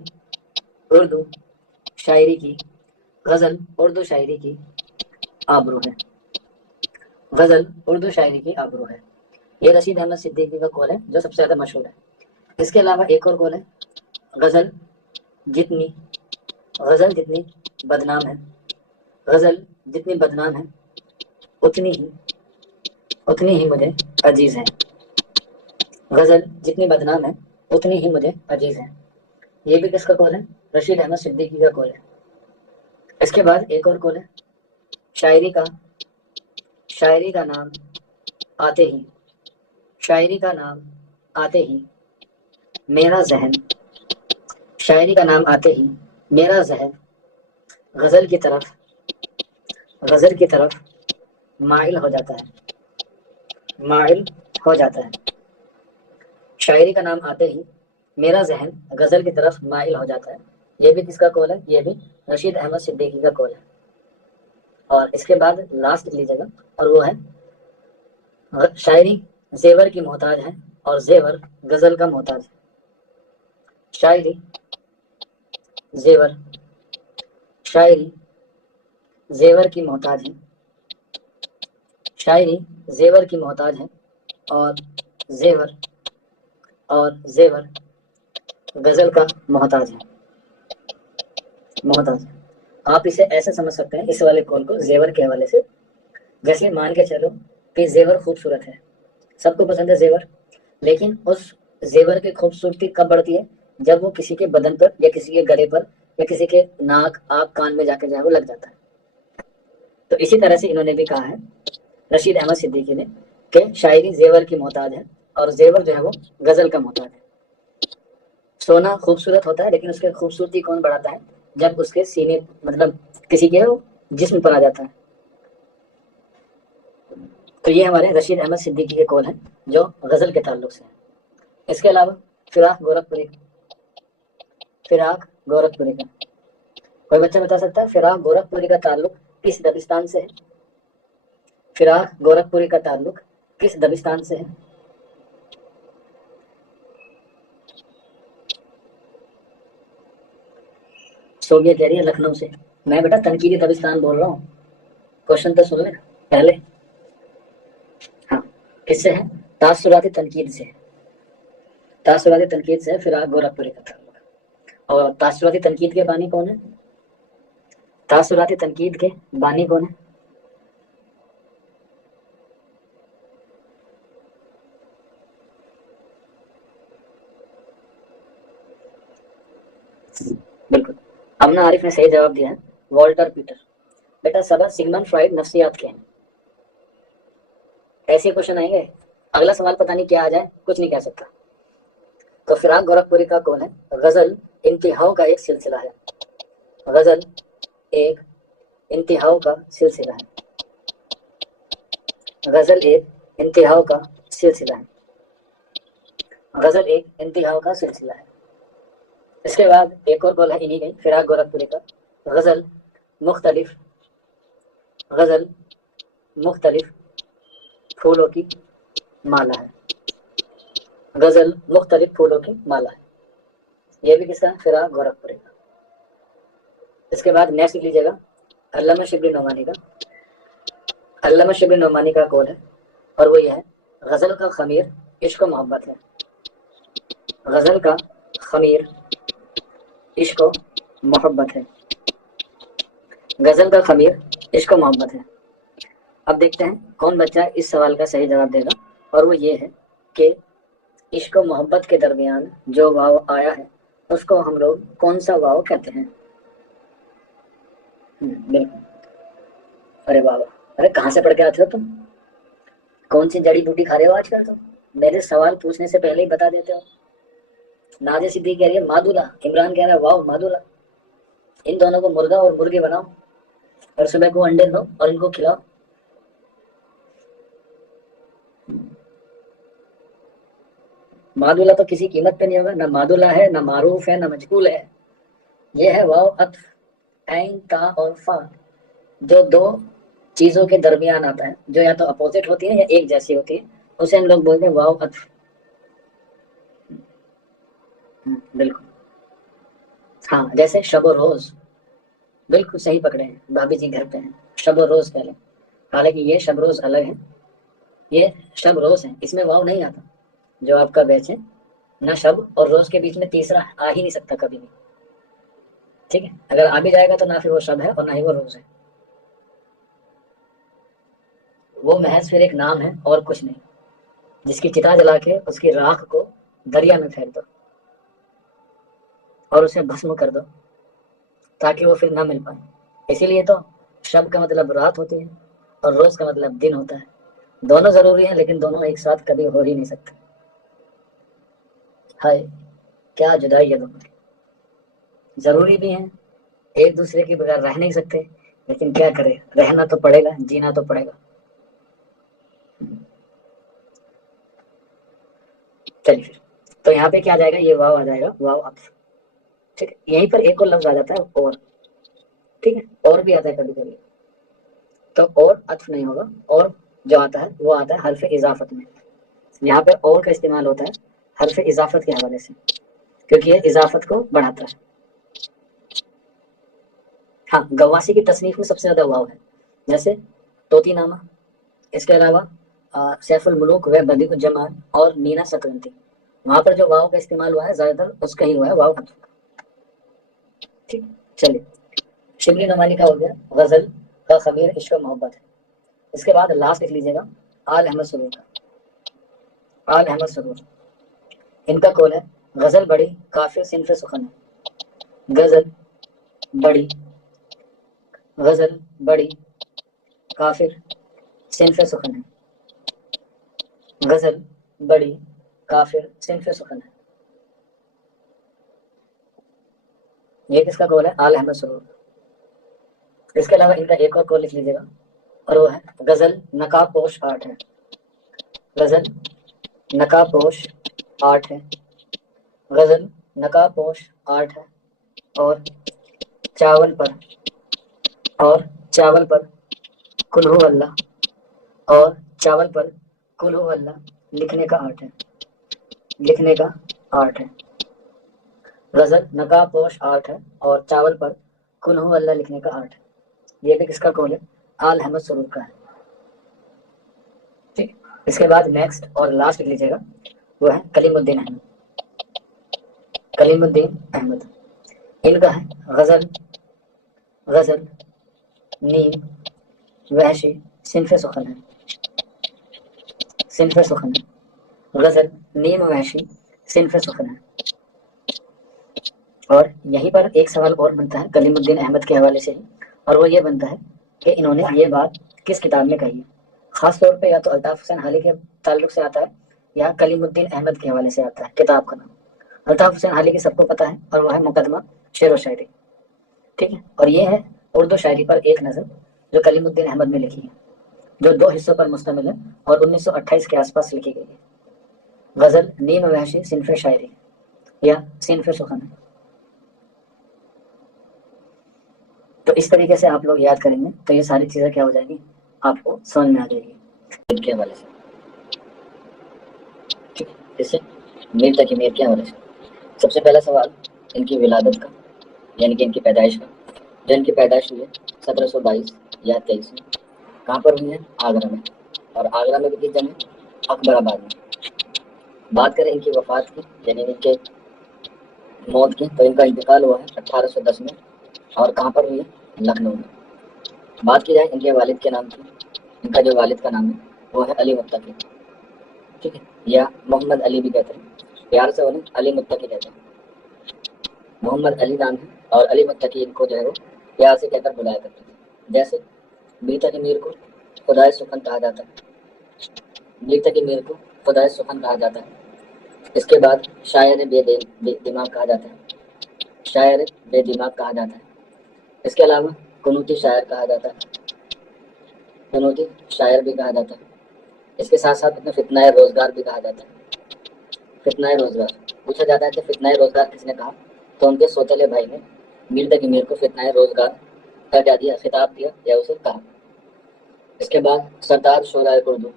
اردو شاعری کی آبرو ہے۔ یہ رشید احمد صدیقی کا قول ہے جو سب سے زیادہ مشہور ہے۔ اس کے علاوہ ایک اور قول ہے، غزل جتنی بدنام ہے اتنی ہی مجھے عزیز ہے۔ غزل جتنی بدنام ہے اتنی ہی مجھے عزیز ہے، یہ بھی کس کا قول ہے؟ رشید احمد صدیقی کا قول ہے۔ اس کے بعد ایک اور قول ہے، شاعری کا نام آتے ہی میرا ذہن غزل کی طرف مائل ہو جاتا ہے۔ شاعری کا نام آتے ہی میرا ذہن غزل کی طرف مائل ہو جاتا ہے، یہ بھی کس کا قول ہے؟ یہ بھی رشید احمد صدیقی کا قول ہے۔ اور اس کے بعد لاسٹ لیجیے گا، اور وہ ہے شاعری زیور کی محتاج ہے اور زیور غزل کا محتاج ہے۔ شاعری زیور کی محتاج ہے اور زیور غزل کا محتاج ہے۔ آپ اسے ایسے سمجھ سکتے ہیں اس والے قول کو زیور کے حوالے سے، جیسے مان کے چلو کہ زیور خوبصورت ہے، سب کو پسند ہے زیور، لیکن اس زیور کی خوبصورتی کب بڑھتی ہے؟ جب وہ کسی کے بدن پر یا کسی کے گلے پر یا کسی کے ناک آنکھ کان میں جا کے جو ہے وہ لگ جاتا ہے۔ تو اسی طرح سے انہوں نے بھی کہا ہے رشید احمد صدیقی نے کہ شاعری زیور کی محتاج ہے اور زیور جو ہے وہ غزل کا محتاج ہے۔ سونا خوبصورت ہوتا ہے لیکن اس کی خوبصورتی کون بڑھاتا ہے؟ جب اس کے سینے مطلب کسی کے جسم پر آ جاتا ہے۔ تو یہ ہمارے رشید احمد صدیقی کے قول ہیں جو غزل کے تعلق سے ہیں۔ اس کے علاوہ فراق گورکھپوری کا کوئی بچہ بتا سکتا ہے فراق گورکھپوری کا تعلق کس دبستان سے ہے؟ سوبیا کہہ رہی ہے لکھنؤ سے، میں بیٹا تنقیدی دبستان بول رہا ہوں، کوشچن تو سن لیں پہلے۔ ہاں کس سے ہے؟ تاثراتی تنقید سے ہے فراق گورکھپوری کا تعلق۔ اور تاثراتی تنقید کے بانی کون ہے؟ بالکل امنا عارف نے صحیح جواب دیا ہے، والٹر پیٹر۔ بیٹا سبا سگمنڈ فرائڈ نفسیات کے ہیں، ایسے کوشچن آئیں گے اگلا سوال پتہ نہیں کیا آ جائے، کچھ نہیں کہہ سکتا. تو فراق گورکھپوری کا کون ہے؟ غزل انتہاؤں کا ایک سلسلہ ہے. غزل ایک انتہاؤں کا سلسلہ ہے. غزل ایک انتہاؤں کا سلسلہ ہے. غزل ایک انتہاؤں کا سلسلہ ہے. اس کے بعد ایک اور قول ہے انہی نہیں، فراق گورکھپوری کا، غزل مختلف پھولوں کی مالا ہے. غزل مختلف پھولوں کی مالا ہے. یہ بھی کس کا؟ فراق گورکھپوری کا. اس کے بعد نیکسٹ لیجیے گا علامہ شبلی نعمانی کا. علامہ شبلی نعمانی کا قول ہے اور وہ یہ ہے، غزل کا خمیر عشق و محبت ہے. غزل کا خمیر عشق و محبت ہے. غزل کا خمیر عشق و محبت ہے. اب دیکھتے ہیں کون بچہ اس سوال کا صحیح جواب دے گا، اور وہ یہ ہے کہ عشق و محبت کے درمیان جو واو آیا ہے اس کو ہم لوگ کون سا واو کہتے ہیں؟ بالکل. ارے بابا، ارے کہاں سے پڑھ کے آتے ہو تم؟ کون سی جڑی بوٹی کھا رہے ہو آج کل تم؟ میرے سوال پوچھنے سے پہلے ہی بتا دیتے ہو. نازیہ صدیقی کہہ رہی ہے مادولا، عمران کہہ رہا ہے واو مادولا. ان دونوں کو مرغا اور مرغی بناؤ اور صبح کو انڈے دو اور ان کو کھلاؤ. مادولا تو کسی قیمت پہ نہیں ہوگا، نہ مادولا ہے، نہ معروف ہے، نہ مجبول ہے. یہ ہے واو عطف، عین تا اور فا، جو دو چیزوں کے درمیان آتا ہے، جو یا تو اپوزٹ ہوتی ہے یا ایک جیسی ہوتی ہے، اسے ہم لوگ بولتے ہیں واو عطف. بالکل. ہاں جیسے شب و روز، بالکل صحیح پکڑے ہیں، بھابھی جی گھر پہ ہیں، شب و روز کہہ لیں. حالانکہ یہ شب روز الگ ہے، یہ شب روز ہے، اس میں واو نہیں آتا. جو آپ کا بیچ ہے، نہ شب اور روز کے بیچ میں تیسرا آ ہی نہیں سکتا کبھی بھی. ٹھیک ہے، اگر آ بھی جائے گا تو نہ پھر وہ شب ہے اور نہ ہی وہ روز ہے. وہ محض پھر ایک نام ہے اور کچھ نہیں. جس کی چتا جلا کے اس کی راکھ کو دریا میں پھینک دو اور اسے بھسم کر دو تاکہ وہ پھر نہ مل پائے. اسی لیے تو شب کا مطلب رات ہوتی ہے اور روز کا مطلب دن ہوتا ہے. دونوں ضروری ہیں لیکن دونوں ایک ساتھ کبھی ہو ہی نہیں سکتے. ہائے کیا جدائی ہے دونوں کی. ضروری بھی ہیں، ایک دوسرے کے بغیر رہ نہیں سکتے، لیکن کیا کرے، رہنا تو پڑے گا، جینا تو پڑے گا. چلیے تو یہاں پہ کیا آ جائے گا، یہ واو آ جائے گا، واو عطف. ٹھیک ہے، یہیں پر ایک اور لفظ آ جاتا ہے اور. ٹھیک ہے، اور بھی آتا ہے کبھی کبھی، تو اور عطف نہیں ہوگا. اور جو آتا ہے وہ آتا ہے حرف اضافت میں. یہاں پہ اور کا استعمال ہوتا ہے حرف اضافت کے حوالے سے، کیونکہ یہ اضافت کو بڑھاتا ہے. ہاں گواسی کی تصنیف میں سب سے زیادہ واو ہے، جیسے طوطی نامہ. اس کے علاوہ سیف الملوک و بدیع الجمال اور مینا سکرنتی، وہاں پر جو واو کا استعمال ہوا ہے زیادہ تر اس کا ہی ہوا ہے، واو عطف کا. ٹھیک. چلیے شبلی نعمانی کا ہو گیا غزل کا خمیر عشق و محبت ہے. اس کے بعد لاسٹ لکھ لیجیے گا آل احمد سرور کا. آل احمد سرور ان کا قول ہے غزل بڑی کافر صنف سخن ہے. غزل بڑی، غزل بڑی کافر صنف سخن ہے. غزل بڑی کافر صنف سخن ہے. یہ کس کا قول ہے؟ آل احمد سرور. اس کے علاوہ ان کا ایک اور قول لکھ لیجیے گا اور وہ ہے غزل نقاب پوش آرٹ ہے. غزل نقاب پوش آرٹ ہے. غزل نقاب پوش آرٹ ہے. اور چاول پر کل ہو اللہ، اور چاول پر کل ہو اللہ لکھنے کا آرٹ ہے. لکھنے کا آرٹ ہے. غزل نقاب پوش آرٹ ہے اور چاول پر کل ہو اللہ لکھنے کا آرٹ ہے. یہ بھی کس کا قول ہے؟ آل احمد سرور کا ہے. ٹھیک. اس کے بعد نیکسٹ اور لاسٹ لکھ لیجیے گا، وہ ہے کلیم الدین احمد. کلیم الدین احمد ان کا ہے غزل نیم وحشی صنف سخن ہے. صنف سخن ہے. غزل نیم وحشی صنف سخن ہے. اور یہیں پر ایک سوال اور بنتا ہے کلیم الدین احمد کے حوالے سے ہی، اور وہ یہ بنتا ہے کہ انہوں نے یہ بات کس کتاب میں کہی ہے. خاص طور پہ یا تو الطاف حسین حالی کے تعلق سے آتا ہے یا کلیم الدین احمد کے حوالے سے آتا ہے کتاب کا نام؟ الطاف حسین علی کی سب کو پتہ ہے اور وہ ہے مقدمہ شعر و شاعری، ٹھیک ہے، اور یہ ہے اردو شاعری پر ایک نظر جو کلیم الدین احمد نے لکھی ہے، جو 2 حصوں پر مشتمل ہے اور 1928 کے آس پاس لکھی گئی ہے۔ غزل نیم وحشی صنف شاعری یا صنف سخن ہے۔ تو اس طریقے سے آپ لوگ یاد کریں گے تو یہ ساری چیزیں کیا ہو جائیں گی، آپ کو سمجھ میں آ جائے گی ان کے حوالے سے، ٹھیک ہے۔ اس سے میر تقی میر کے حوالے سے سب سے پہلا سوال ان کی ولادت کا، یعنی کہ ان کی پیدائش کا، جو ان کی پیدائش ہوئی ہے 1722 یا 23 میں، کہاں پر ہوئی ہے؟ آگرہ میں، اور آگرہ میں بھی کس جگہ؟ اکبر آباد میں۔ بات کریں ان کی وفات کی، یعنی ان کے موت کی، تو ان کا انتقال ہوا ہے 1810 میں، اور کہاں پر ہوئی ہے؟ لکھنؤ میں۔ بات کی جائے ان کے والد کے نام کی، ان کا جو والد کا نام ہے وہ ہے علی متقی، ٹھیک ہے، یا محمد علی بھی کہتے ہیں، پیار سے انہیں علی متقی کہتے ہیں۔ محمد علی نام ہے اور علی متقی ان کو جو ہے وہ پیار سے کہہ کر بلایا کرتے ہیں۔ جیسے میر تقی میر کو خدائے سخن کہا جاتا ہے، میر تقی میر کو خدائے سخن کہا جاتا ہے۔ اس کے بعد شاعر بے دماغ کہا جاتا ہے، شاعر بے دماغ کہا جاتا ہے۔ اس کے علاوہ قنوتی شاعر کہا جاتا ہے، قنوتی شاعر بھی کہا جاتا ہے۔ اس کے ساتھ ساتھ فتنہ روزگار بھی کہا جاتا ہے۔ فتنہ روزگار پوچھا جاتا ہے کہ فتنہ روزگار کس نے کہا، تو ان کے سوتیلے بھائی نے میر تقی میر کو فتنہ روزگار کا کیا دیا، خطاب دیا یا اسے کہا۔ اس کے بعد سردار شورائے اردو،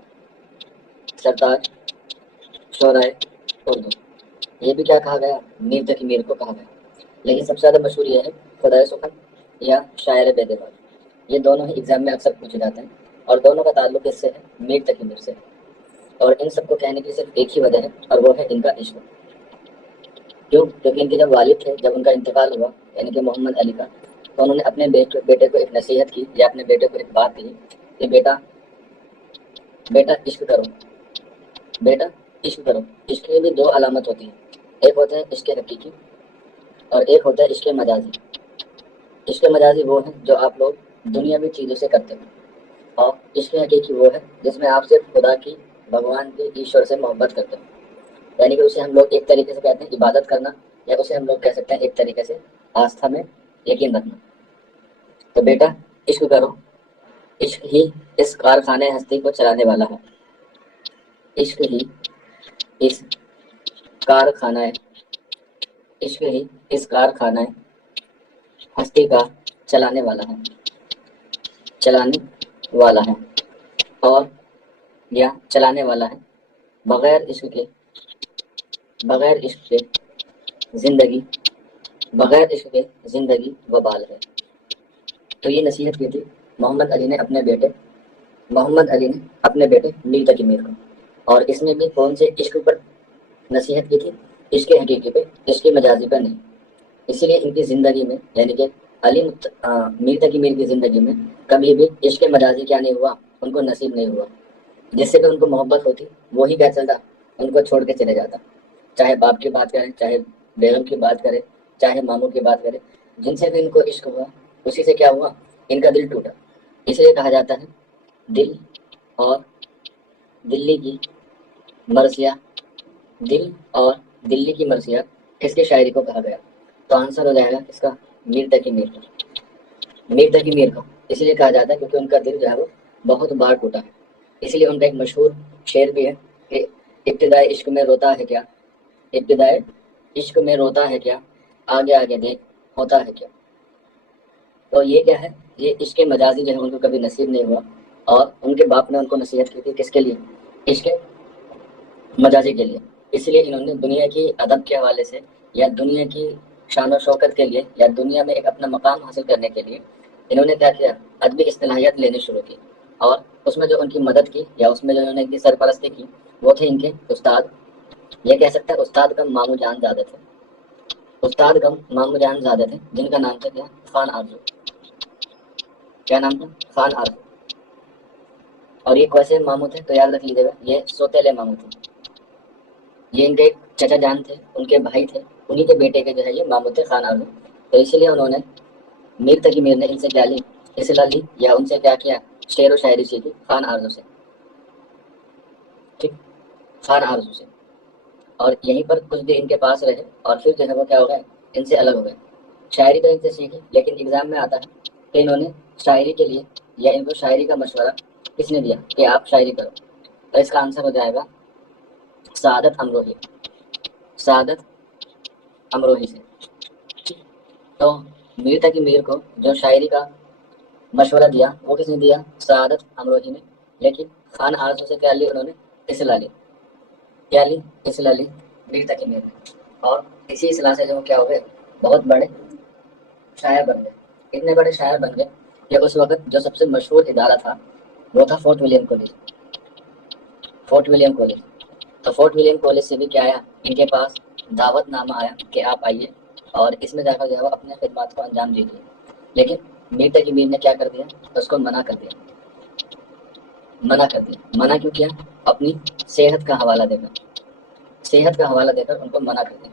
سردار شورائے اردو، یہ بھی کیا کہا گیا، میر تقی میر کو کہا گیا۔ لیکن سب سے زیادہ مشہور یہ ہے خدائے سخن یا شاعر بے دماغ، یہ دونوں ہی ایگزام میں اکثر پوچھے جاتے ہیں، اور دونوں کا تعلق اس سے ہے، میر تقی میر سے، اور ان سب کو کہنے کی صرف ایک ہی وجہ ہے، اور وہ ہے ان کا عشق۔ کیوں؟ کیونکہ ان کے جب والد تھے، جب ان کا انتقال ہوا یعنی کہ محمد علی کا، تو انہوں نے اپنے بیٹے کو ایک نصیحت کی یا اپنے بیٹے کو ایک بات کہی کہ بیٹا عشق کرو، بیٹا عشق کرو۔ عشق کی بھی 2 علامت ہوتی ہیں، ایک ہوتا ہے عشق حقیقی اور ایک ہوتا ہے عشق مجازی۔ عشق مجازی وہ ہے جو آپ لوگ دنیاوی چیزوں سے کرتے ہیں، اور عشق حقیقی وہ ہے جس میں آپ صرف خدا کی، بھگوان کی، ایشور سے محبت کرتے ہیں، یعنی کہ اسے ہم لوگ ایک طریقے سے کہتے ہیں عبادت کرنا، یا اسے ہم لوگ کہہ سکتے ہیں ایک طریقے سے آستھا میں یقین رکھنا۔ تو بیٹا عشق کرو، عشق ہی اس کارخانے ہستی کو چلانے والا ہے، عشق ہی اس کارخانہ عشق ہی اس کارخانہ ہستی کا چلانے والا ہے اور یا چلانے والا ہے۔ بغیر عشق کے زندگی وبال ہے۔ تو یہ نصیحت کی تھی محمد علی نے اپنے بیٹے میر تقی میر کو، اور اس میں بھی کون سے عشق پر نصیحت کی تھی؟ عشق حقیقی پہ، عشق مجازی پر نہیں۔ اسی لیے ان کی زندگی میں، یعنی کہ میر تقی میر کی زندگی میں کبھی بھی عشق مجازی کیا نہیں ہوا، ان کو نصیب نہیں ہوا۔ جس سے بھی ان کو محبت ہوتی وہی کیا چلتا، ان کو چھوڑ کے چلے جاتا، چاہے باپ کی بات کریں، چاہے بیگم کی بات کرے، چاہے ماموں کی بات کرے، جن سے بھی ان کو عشق ہوا اسی سے کیا ہوا، ان کا دل ٹوٹا۔ اس لیے کہا جاتا ہے دل اور دلی کی مرثیہ، دل اور دلی کی مرثیہ کس کی شاعری کو کہا گیا؟ تو آنسر ہو جائے گا اس کا میر تقی میر کا، میر تقی میر کو اس لیے کہا جاتا ہے کیونکہ ان کا دل جو ہے وہ بہت بار ٹوٹا ہے۔ اس لیے ان کا ایک مشہور شعر بھی ہے کہ ابتدائے عشق میں روتا ہے کیا، ابتدائے عشق میں روتا ہے کیا، آگے آگے دیکھ ہوتا ہے کیا۔ تو یہ کیا ہے، یہ عشق مجازی جو ہے ان کو کبھی نصیب نہیں ہوا، اور ان کے باپ نے ان کو نصیحت کی تھی کس کے لیے، عشق مجازی کے لیے۔ اس لیے انہوں نے دنیا کی ادب کے حوالے سے یا دنیا کی شان و شوکت کے لیے یا دنیا میں ایک اپنا مقام حاصل کرنے کے لیے انہوں نے کیا کیا، ادبی اصطلاحیات لینے شروع کی، اور اس میں جو ان کی مدد کی یا اس میں جو انہوں نے ان کی سرپرستی کی وہ تھے ان کے استاد، یہ کہہ سکتے ہیں استاد کم مامو جان زیادہ تھے، استاد کم مامو جان زیادہ تھے، جن کا نام تھا کیا، خان آرزو۔ کیا نام تھا؟ خان آرزو۔ اور یہ کیسے مامو تھے تو یاد رکھ لیجیے گا، یہ سوتیلے مامو تھے، یہ ان کے ایک چچا جان تھے، ان کے بھائی تھے، انہی کے بیٹے کے جو ہے یہ مامو تھے خان آرزو۔ تو اسی لیے انہوں نے میر تقی میر نے ان سے کیا لی، اصلاح لی یا ان سے کیا کیا، شعر و شاعری سیکھی خان آرزو سے۔ ٹھیک، خان آرزو سے، اور یہیں پر کچھ دن ان کے پاس رہے اور پھر جو ہے وہ کیا ہو گئے، ان سے الگ ہو گئے۔ شاعری تو ان سے سیکھی، لیکن ایگزام میں آتا ہے کہ انہوں نے شاعری کے لیے یا ان کو شاعری کا مشورہ کس نے دیا کہ آپ شاعری کرو، تو اس کا آنسر ہو جائے گا سعادت امروہی، سعادت امروہی سے۔ تو میر تقی میر کو جو شاعری کا مشورہ دیا وہ کس نے دیا، سعادت امروہی نے، لیکن خان آرزو سے کیا لی انہوں نے، اصلاح لی، کیا لی، اصلاح لی میر تقی میر نے، اور اسی اصلاح سے جو کیا ہو گئے، بہت بڑے شاعر بن گئے، اتنے بڑے شاعر بن گئے کہ اس وقت جو سب سے مشہور ادارہ تھا وہ تھا Fort William college, Fort William college. تو فورٹ ولیم کالج سے بھی کیا آیا، ان کے پاس دعوت نامہ آیا کہ آپ آئیے اور اس میں جا کر جو ہے وہ اپنے خدمات کو انجام دیجیے، لیکن میر تقی میر نے کیا کر دیا، اس کو منع کر دیا، منع کر دیا۔ منع کیوں کیا، اپنی صحت کا حوالہ دے کر، صحت کا حوالہ دے کر ان کو منع کر دیا۔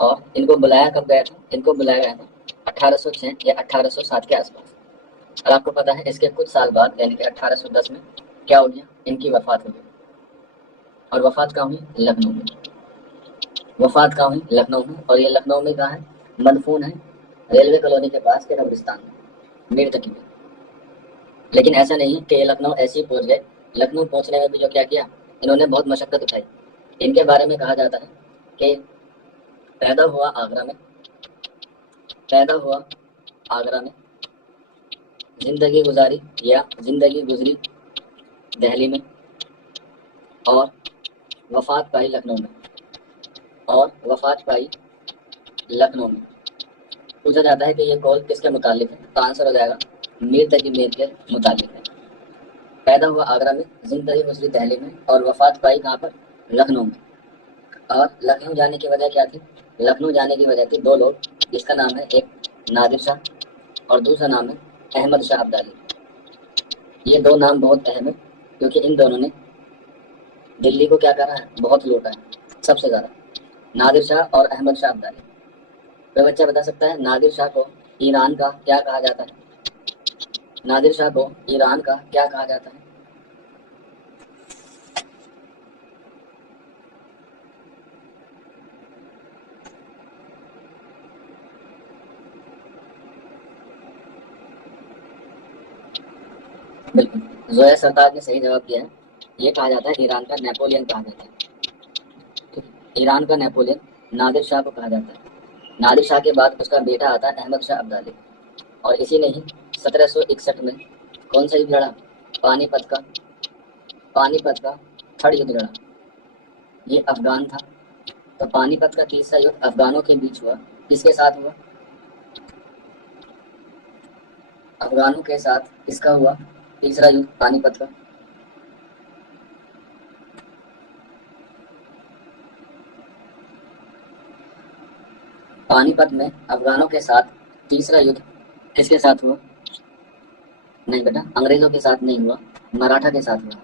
اور ان کو بلایا کب گیا تھا، ان کو بلایا گیا تھا 1806 یا 1807 کے آس پاس، اور آپ کو پتا ہے اس کے کچھ سال بعد یعنی کہ 1810 میں کیا ہو گیا، ان کی وفات ہو گئی، اور وفات کہاں ہوئی، لکھنؤ میں، وفات کہاں ہوئی، لکھنؤ میں، اور یہ لکھنؤ میں کہاں ہے، مدفون ہے ریلوے کالونی کے پاس کے قبرستان میں، میر تقی میں۔ لیکن ایسا نہیں کہ یہ لکھنؤ ایسے ہی پہنچ گئے، لکھنؤ پہنچنے میں بھی جو کیا کیا، انہوں نے بہت مشقت اٹھائی۔ ان کے بارے میں کہا جاتا ہے کہ پیدا ہوا آگرہ میں، پیدا ہوا آگرہ میں، زندگی گزاری یا زندگی گزری دہلی میں، اور وفات پائی لکھنؤ میں، اور وفات پائی لکھنؤ میں۔ پوچھا جاتا ہے کہ یہ قول کس کے متعلق ہے، تو آنسر ہو جائے گا میر تقی میر کے متعلق ہے۔ پیدا ہوا آگرہ میں، زندگی گزری دہلی میں، اور وفات پائی کہاں پر، لکھنؤ میں۔ اور لکھنؤ جانے کی وجہ کیا تھی، لکھنؤ جانے کی وجہ تھی دو لوگ، جس کا نام ہے ایک نادر شاہ اور دوسرا نام ہے احمد شاہ ابدالی۔ یہ دو نام بہت اہم ہے کیونکہ ان دونوں نے دلی کو کیا کرا ہے، بہت لوٹا ہے، سب سے زیادہ، نادر شاہ اور احمد شاہ ابدالی۔ کوئی بچہ بتا سکتا ہے نادر شاہ کو ایران کا کیا کہا جاتا ہے، نادر شاہ کو ایران کا کیا کہا جاتا ہے؟ بالکل، زویا سرتاج نے صحیح جواب دیا ہے، یہ کہا جاتا ہے ایران کا نیپولین کہا جاتا ہے، ایران کا نیپولین نادر شاہ کو کہا جاتا ہے۔ نادر شاہ کے بعد اس کا بیٹا آتا ہے احمد شاہ ابدالی، اور اسی نے ہی 1761 میں کون سا یدھ لڑا، پانی پت کا، پانی پت کا تھرڈ یدھ لڑا، یہ افغان تھا۔ تو پانی پت کا تیسرا یدھ افغانوں کے بیچ ہوا، کس کے ساتھ ہوا، افغانوں کے ساتھ، کس کا ہوا تیسرا یدھ پانی پت کا، پانی پت میں افغانوں کے ساتھ تیسرا یدھ کس کے ساتھ ہوا، نہیں بیٹا انگریزوں کے ساتھ نہیں ہوا، مراٹھا کے ساتھ ہوا،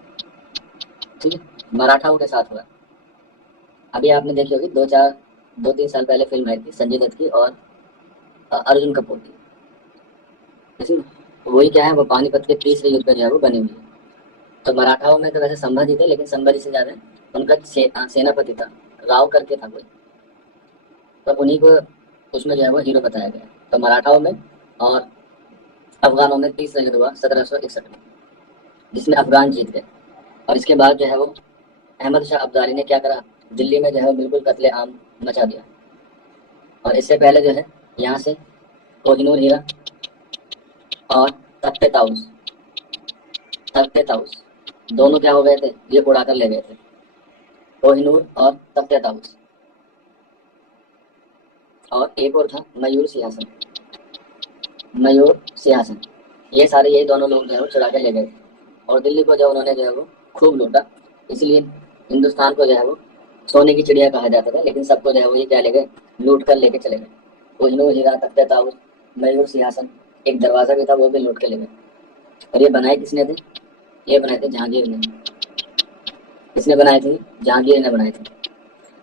ٹھیک ہے، مراٹھاؤں کے ساتھ ہوا۔ ابھی آپ نے دیکھی ہوگی دو تین سال پہلے فلم آئی تھی سنجے دت کی اور ارجن کپور کی، ٹھیک ہے؟ وہی کیا ہے، وہ پانی پت کے تیسرے یدھ پہ جو ہے وہ بنی ہوئی ہے۔ تو مراٹھاؤں میں تو ویسے سمبھجی تھے، لیکن سمبھجی سے زیادہ ان کا سیناپتی تھا، راؤ کر کے تھا کوئی، تو انہیں کو اس میں جو ہے وہ ہیرو بتایا گیا۔ تو مراٹھاؤں میں اور افغانوں میں تیسرا یدھ ہوا 1761 میں، جس میں افغان جیت گئے۔ اور اس کے بعد جو ہے وہ احمد شاہ ابدالی نے کیا کرا، دلی میں جو ہے وہ بالکل قتل عام مچا دیا۔ اور اس سے پہلے جو ہے یہاں سے کوہ نور ہیرا اور تخت طاؤس، تخت طاؤس دونوں کیا ہو گئے تھے، یہ اڑا کر لے گئے تھے، کوہ نور اور تخت طاؤس۔ اور ایک اور تھا میور سیاسن، میور سیاسن، یہ سارے یہ دونوں لوگ جو ہے وہ چڑھا کے لے گئے تھے، اور دلی کو جو انہوں نے جو ہے وہ خوب لوٹا، اس لیے ہندوستان کو جو ہے وہ سونے کی چڑیا کہا جاتا تھا، لیکن سب کو جو ہے وہ یہ کیا لے گئے، لوٹ کر لے کے چلے گئے، کوہ نور ہیرا، تخت طاؤس، میور سیاسن، ایک دروازہ بھی تھا وہ بھی لوٹ کے لے گئے۔ اور یہ بنائے کس نے تھے، یہ بنائے تھے جہانگیر نے۔ کس نے بنائے تھے، جہانگیر نے بنائے تھے،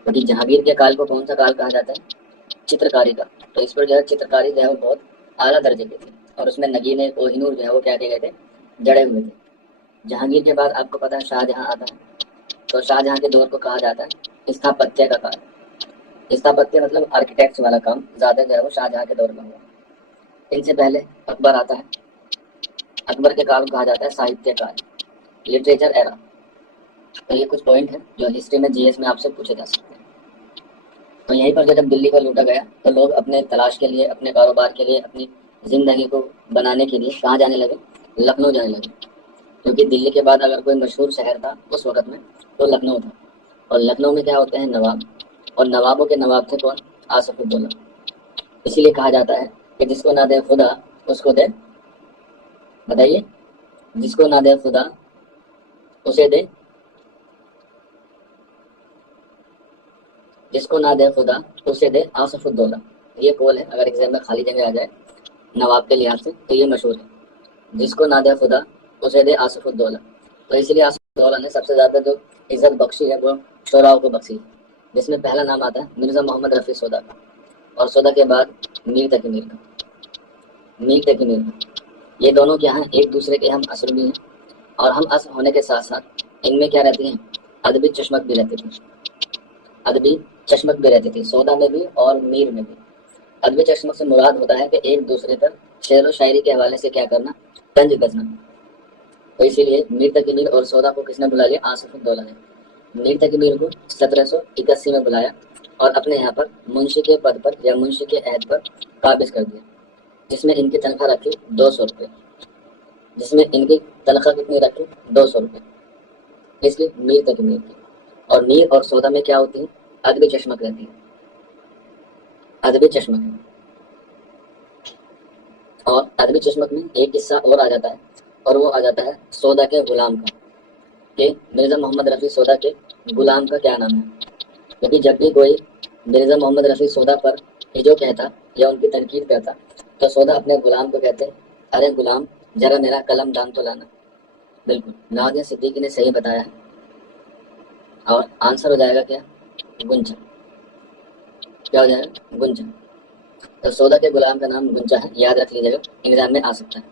کیونکہ جہانگیر کے کال کو کون سا کال کہا جاتا ہے، چترکاری کا، تو اس پر جو ہے چترکاری جو ہے وہ بہت اعلیٰ درجے کی تھی، اور اس میں نگین کوہ نور جو ہے وہ کیا کہے گئے تھے، جڑے ہوئے تھے۔ جہانگیر کے بعد آپ کو پتا ہے شاہ جہاں آتا ہے، تو شاہجہاں کے دور کو کہا جاتا ہے استھاپتیہ کا کال. استھاپتیہ مطلب آرکیٹیکٹ والا کام زیادہ جو ہے وہ شاہجہاں کے دور میں ہوا. ان سے پہلے اکبر آتا ہے. اکبر کے کال کو کہا جاتا ہے ساہتیہ کال, لٹریچر ایرا. تو یہ کچھ پوائنٹ ہے جو ہسٹری میں جی ایس میں آپ سے پوچھے جا سکتے ہیں. تو یہیں پر جب دلی کو لوٹا گیا تو لوگ اپنے تلاش کے لیے, اپنے کاروبار کے لیے, اپنی زندگی کو بنانے کے لیے کہاں جانے لگے؟ لکھنؤ جانے لگے. کیونکہ دلی کے بعد اگر کوئی مشہور شہر تھا اس وقت میں تو لکھنؤ تھا. اور لکھنؤ میں کیا ہوتے ہیں؟ نواب. اور نوابوں کے نواب تھے کون؟ آصف الدولہ. اسی لیے کہا جاتا ہے کہ جس کو نہ دے خدا اس کو دے, بتائیے, جس کو نہ دے خدا اسے دے, جس کو نہ دے خدا اسے دے آصف الدولہ. یہ قول ہے, اگر ایگزام میں خالی جگہ آ جائے نواب کے لحاظ سے تو یہ مشہور ہے, جس کو نہ دے خدا اسے دے آصف الدولہ. تو اسی لیے آصف الدولہ نے سب سے زیادہ جو عزت بخشی ہے وہ شعراء کو بخشی, جس میں پہلا نام آتا ہے مرزا محمد رفیع سودا کا, اور سودا کے بعد میر تقی میر کا. میر تقی میر کا یہ دونوں کیا ہیں؟ ایک دوسرے کے ہم عصر بھی ہیں, اور ہم عصر ہونے کے ساتھ ساتھ ان میں کیا رہتی ہیں؟ ادبی چشمک بھی رہتی تھی. ادبی چشمک بھی رہتی تھی سودا میں بھی اور میر میں بھی. ادبی چشمک سے مراد ہوتا ہے کہ ایک دوسرے پر شعر و شاعری کے حوالے سے کیا کرنا؟ طنز کسنا. تو اسی لیے میر تقی میر اور سودا کو کس نے بلا لیا؟ آصف الدولہ نے. میر تقی میر کو 1781 میں بلایا اور اپنے یہاں پر منشی کے پد پر یا منشی کے عہد پر قابض کر دیا, جس میں ان کی تنخواہ رکھی 200 روپے. جس میں ان کی تنخواہ کتنی رکھی؟ 200 روپے. اس لیے میر تقی میر کی. اور میر اور سودا میں کیا ہوتی ہے؟ ادبی چشمک رہتی ہے, ادبی چشمک. اور ادبی چشمک میں ایک قصہ اور آ جاتا ہے, اور وہ آ جاتا ہے سودا کے غلام کا, کہ مرزا محمد رفیع سودا کے غلام کا کیا نام ہے. کیونکہ جب بھی کوئی مرزا محمد رفیع سودا پر ہجو کہتا یا ان کی تنقید کرتا تو سودا اپنے غلام کو کہتے, ارے غلام ذرا میرا قلم دام تو لانا. بالکل نوازیہ صدیقی نے صحیح بتایا ہے, اور آنسر ہو جائے گا کیا؟ گنچا. کیا ہو جائے گا؟ گنچا. تو سودا کے غلام کا نام گنچا ہے, یاد رکھ لیجیے گا, ایگزام میں آ سکتا ہے.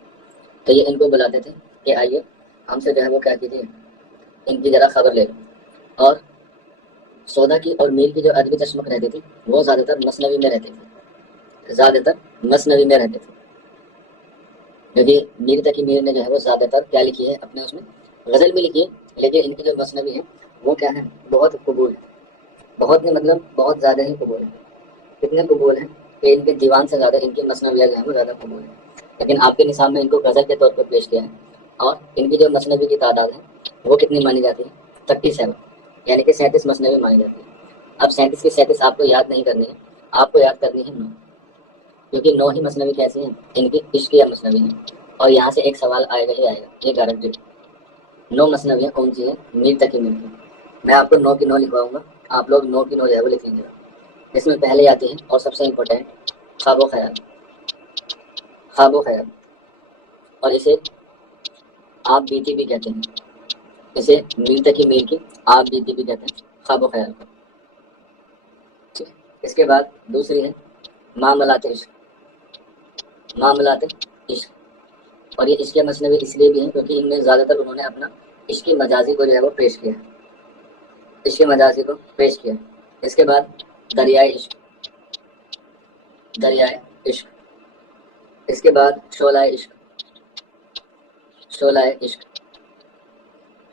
تو یہ ان کو بلاتے تھے کہ آئیے ہم سے جو ہے وہ کیا کیجیے, ان کی ذرا خبر لے لو. اور سودا کی اور میر کی جو ادبی چشمک رہتی تھی وہ زیادہ تر مثنوی میں رہتی تھی, زیادہ تر مثنوی میں رہتے تھے. کیونکہ میر تقی میر نے جو ہے وہ زیادہ تر کیا لکھی ہے اپنے اس میں؟ غزل بھی لکھی ہے, لیکن ان کی جو مثنوی ہے وہ کیا ہے؟ بہت قبول ہے. بہت نہیں مطلب بہت زیادہ ہی قبول ہے. کتنے قبول ہیں کہ ان کے دیوان سے زیادہ ان کی مثنویات جو ہے وہ زیادہ قبول ہے. لیکن آپ کے نصاب میں ان کو غزل کے طور پر پیش کیا ہے, اور ان کی جو مثنوی کی تعداد ہے وہ کتنی مانی جاتی ہے؟ 37, یعنی کہ 37 مثنوی مانی جاتی ہے. اب 37 کی 37 آپ کو یاد نہیں کرنی ہے, آپ کو یاد کرنی ہے 9, کیونکہ 9 ہی مثنوی کیسی ہیں؟ ان کی عشقیہ مثنوی ہیں. اور یہاں سے ایک سوال آئے گا ہی آئے گا, یہ گارنٹی. 9 مثنویاں کون سی ہیں؟ میر تقی میر کی. میں آپ کو 9 کی 9 لکھواؤں گا, آپ لوگ 9 کی 9 جو ہے وہ لکھ لیجیے گا. اس میں پہلے آتی ہے اور سب سے امپورٹینٹ خواب و خیال. خواب و خیال, اور اسے آپ بیتی بھی کہتے ہیں. اسے میر تقی میر کی آپ بیتی بھی کہتے ہیں, خواب و خیال. اس کے بعد دوسری ہے معاملات عشق. معاملات عشق, اور یہ عشق مثنوی اس لیے بھی ہیں کیونکہ ان میں زیادہ تر انہوں نے اپنا عشق مجازی کو جو ہے وہ پیش کیا, عشق مجازی کو پیش کیا. اس کے بعد دریائے عشق, دریائے عشق. اس کے بعد شعلہ عشق, شعلہ عشق,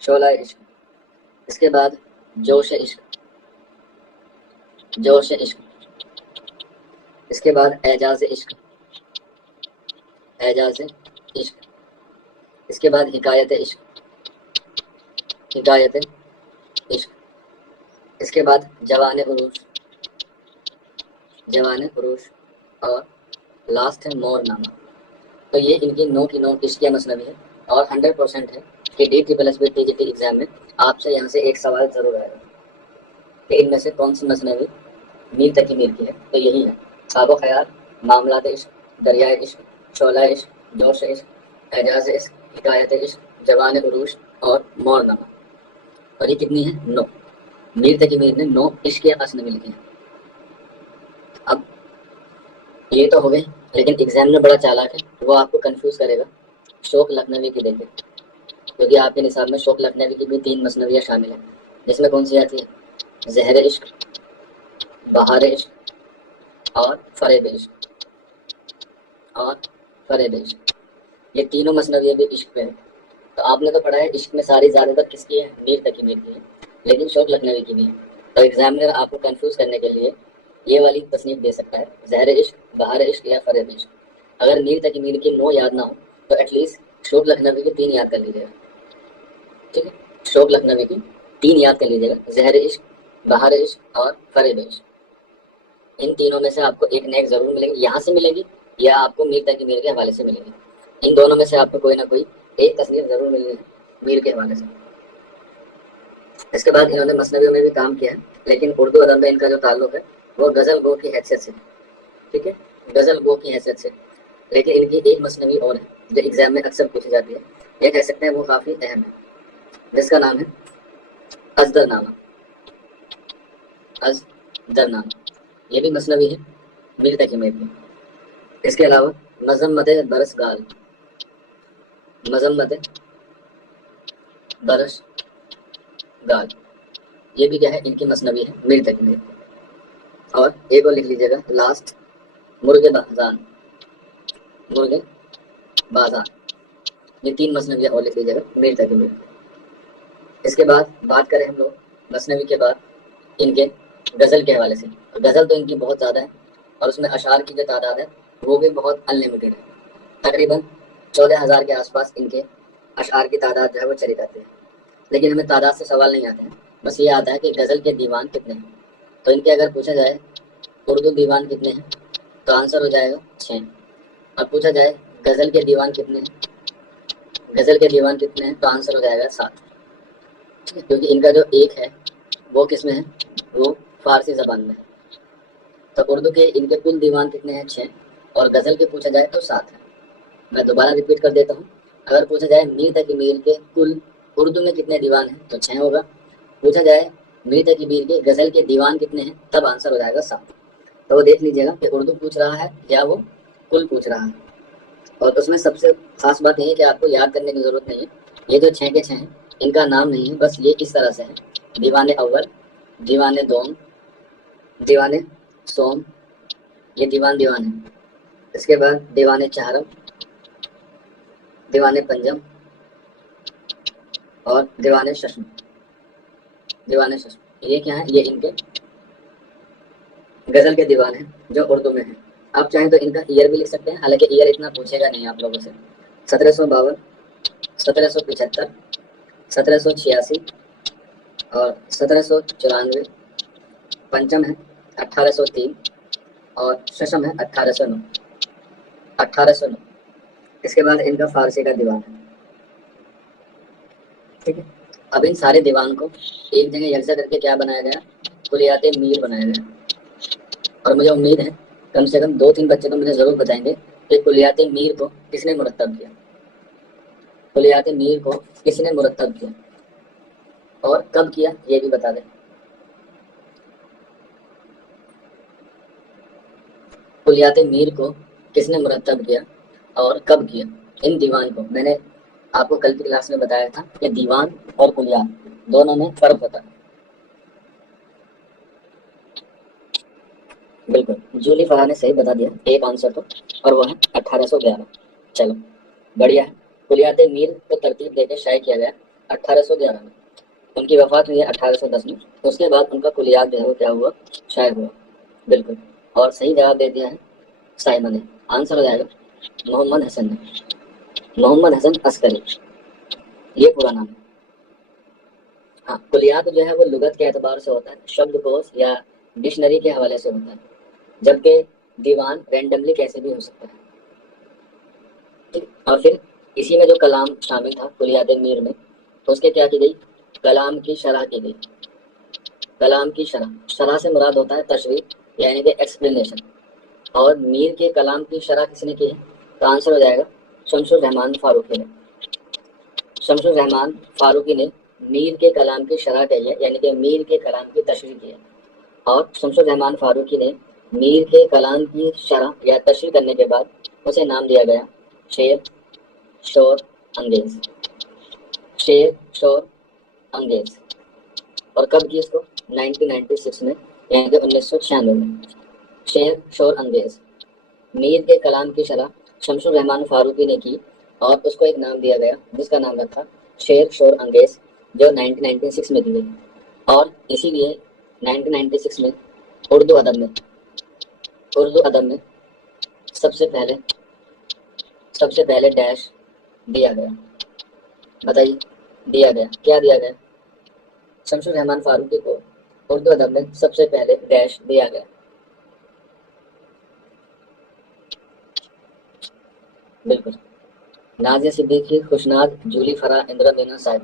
شعلہ عشق. اس کے بعد جوش عشق, جوش عشق. اس کے بعد اعجاز عشق, اعجاز عشق. اس کے بعد حکایت عشق, حکایت عشق. اس کے بعد جوان عروج, جوان عروج. اور لاسٹ ہے مور نامہ. تو یہ ان کی 9 کی 9 عشقیہ مثنوی ہے, اور 100% ہے کہ DSSB ایگزام میں آپ سے یہاں سے ایک سوال ضرور آئے گا کہ ان میں سے کون سی مثنوی میر تقی میر کی ہے. تو یہی ہے خواب و خیال, معاملات عشق, دریائے عشق, شعلہ عشق, جوش عشق, اعجاز عشق, حکایت عشق, جوان عروج اور مور نامہ. اور یہ کتنی ہے؟ 9. میر تقی میر نے 9 عشقیہ مثنوی لکھی ہیں. اب یہ تو ہو گئے, لیکن ایگزام میں بڑا چالاک ہے, وہ آپ کو کنفیوز کرے گا شوق لکھنوی کی. دیکھیں کیونکہ آپ کے نصاب میں شوق لکھنوی کی بھی 3 مثنویاں شامل ہیں. جس میں کون سی آتی ہے؟ زہر عشق، بہار عشق اور فریب عشق، اور فریب عشق، یہ تینوں مثنوی بھی عشق پہ ہے۔ تو آپ نے تو پڑھا ہے عشق میں ساری زیادہ تر کس کی ہے؟ میر تقی میر کی ہے، لیکن شوق لکھنوی کی بھی ہے۔ تو ایگزامنر آپ کو کنفیوز کرنے کے لیے یہ والی تصنیف دے سکتا ہے، زہر عشق، بہار عشق یا فریب عشق۔ اگر میر تقی میر کی 9 یاد نہ ہو تو ایٹ لیسٹ شوق لکھنوی کی 3 یاد کر لیجیے گا، ٹھیک ہے؟ شوق لکھنوی کی 3 یاد کر لیجیے گا، زہر عشق، بہار عشق اور فریب عشق۔ ان تینوں میں سے آپ کو ایک نیک ضرور ملے گی، یہاں سے ملے گی یا آپ کو میر تقی میر کے حوالے سے ملے گی۔ ان دونوں میں سے آپ کو کوئی نہ کوئی ایک تصنیف ضرور ملے گی میر کے حوالے سے۔ اس کے بعد انہوں نے مثنویوں میں بھی کام کیا ہے، لیکن اردو ادب میں ان کا جو تعلق ہے وہ غزل گو کی حیثیت سے، ٹھیک ہے، غزل گو کی حیثیت سے۔ لیکن ان کی ایک مثنوی اور ہے جو ایگزام میں اکثر پوچھی جاتی ہے، یہ کہہ سکتے ہیں وہ کافی اہم ہے، جس کا نام ہے ازدر نامہ۔ ازدر نامہ یہ بھی مثنوی ہے میر تقی میر کی۔ اس کے علاوہ مذمت برس گال، مذمت برس گال، یہ بھی کیا ہے؟ ان کی مثنوی ہے میر تقی میر کی۔ اور ایک اور لکھ لیجیے گا لاسٹ، مرغ بازان، مرغ بازان، یہ 3 مثنویاں اور لکھ لیجیے گا میر تقی میر کی۔ اس کے بعد بات کریں ہم لوگ مثنوی کے بعد ان کے غزل کے حوالے سے۔ غزل تو ان کی بہت زیادہ ہے اور اس میں اشعار کی جو تعداد ہے وہ بھی بہت انلمیٹڈ ہے، تقریباً 14,000 کے آس پاس ان کے اشعار کی تعداد جو ہے وہ چلی جاتی ہے۔ لیکن ہمیں تعداد سے سوال نہیں آتے ہیں، بس یہ آتا ہے کہ غزل کے دیوان کتنے ہیں۔ تو ان کے اگر پوچھا جائے اردو دیوان کتنے ہیں تو آنسر ہو جائے گا 6۔ اور پوچھا جائے غزل کے دیوان کتنے ہیں، غزل کے دیوان کتنے ہیں تو آنسر ہو جائے گا 7، کیونکہ ان کا جو ایک ہے وہ کس میں ہے؟ وہ فارسی زبان میں ہے۔ تو اردو کے ان کے کل دیوان کتنے ہیں؟ 6، اور غزل کے پوچھا جائے تو 7 ہے۔ میں دوبارہ ریپیٹ کر دیتا ہوں، اگر پوچھا جائے میر تقی میر کے کل اردو میں کتنے دیوان ہیں تو 6 ہوگا، پوچھا جائے میر تقی میر کے غزل کے دیوان کتنے ہیں تب آنسر ہو جائے گا 7۔ تو وہ دیکھ لیجیے گا کہ اردو پوچھ رہا ہے یا وہ کل پوچھ رہا ہے۔ اور اس میں سب سے خاص بات یہ ہے کہ آپ کو یاد کرنے کی ضرورت نہیں ہے، یہ جو 6 کے 6 ہیں ان کا نام نہیں ہے، بس یہ کس طرح سے ہے: دیوان اول، دیوان دوم، دیوان سوم، یہ دیوان دیوان ہے۔ اس کے بعد دیوان چہارم، دیوان پنجم اور دیوان ششم، دیوان ششم، یہ کیا ہے؟ یہ ان کے غزل کے دیوان ہیں جو اردو میں ہیں۔ آپ چاہیں تو ان کا ایئر بھی لکھ سکتے ہیں، حالانکہ ایئر اتنا پوچھے گا نہیں آپ لوگوں سے۔ 1752، 1775، 1786 اور 1794، پنچم ہے 1803 اور ششم ہے 1809، 1809۔ اس کے بعد ان کا فارسی کا دیوان ہے، ٹھیک ہے۔ اب ان سارے دیوان کو ایک جگہ یکجا کر کے کیا بنایا گیا؟ کلیات میر بنایا گیا۔ اور مجھے امید ہے کم سے کم 2-3 بچے تو مجھے ضرور بتائیں گے کہ کلیات میر کو کس نے مرتب کیا، کلیات میر کو کس نے مرتب کیا اور کب کیا، یہ بھی بتا دیں۔ کلیات میر کو کس نے مرتب کیا اور کب کیا؟ ان دیوان کو میں نے آپ کو کل کی کلاس میں بتایا تھا کہ دیوان اور کلیات دونوں میں فرق ہوتا ہے۔ بالکل جولی فرح نے صحیح بتا دیا ایک آنسر تو، اور وہ ہے 1811۔ چلو بڑھیا ہے۔ کلیات میر کو ترتیب دے کے شائع کیا گیا 1811 میں، ان کی وفات ہوئی ہے 1810 میں، اس کے بعد ان کا کلیات جو ہے وہ کیا ہوا؟ شائع ہوا۔ بالکل، اور صحیح جواب دے دیا ہے سائمہ نے، آنسر ہو جائے گا محمد حسن نے، محمد حسن عسکری، یہ پورا نام ہے۔ ہاں کلیات جو ہے وہ لغت کے اعتبار سے ہوتا ہے، شبد کوش یا ڈکشنری کے حوالے سے ہوتا ہے، جبکہ دیوان رینڈملی کیسے بھی ہو سکتا ہے، ٹھیک۔ اور پھر اسی میں جو کلام شامل تھا کلیات میر میں، تو اس کے کیا کی گئی؟ کلام کی شرح کی گئی، کلام کی شرح، شرح سے مراد ہوتا ہے تشریح یعنی کہ ایکسپلینیشن، اور میر کے کلام کی شرح کس نے کی ہے تو آنسر ہو جائے گا شمس الرحمان فاروقی نے، شمس الرحمان فاروقی نے میر کے کلام کی شرح کی ہے، یعنی کہ میر کے کلام کی تشریح کی ہے۔ اور شمس الرحمان فاروقی نے میر کے کلام کی شرح یا تشریح کرنے کے بعد اسے نام دیا گیا شعر شور انگیز، شعر شور انگیز، اور کب کی اس کو؟ 1996 میں، یعنی کہ 1996 میں۔ شعر شور انگیز، میر کے کلام کی شرح شمس الرحمان فاروقی نے کی اور اس کو ایک نام دیا گیا جس کا نام رکھا شعر شور انگیز، جو 1996 میں دی گئی۔ اور اسی لیے 1996 میں اردو ادب میں سب سے پہلے ڈیش دیا گیا۔ بتائیے دیا گیا کیا دیا گیا؟ شمس الرحمان فاروقی کو اردو ادب میں سب سے پہلے ڈیش دیا گیا۔ بالکل، نازیہ صدیقی، خوشناز، جولی فرا، اندرا مینا صاحب،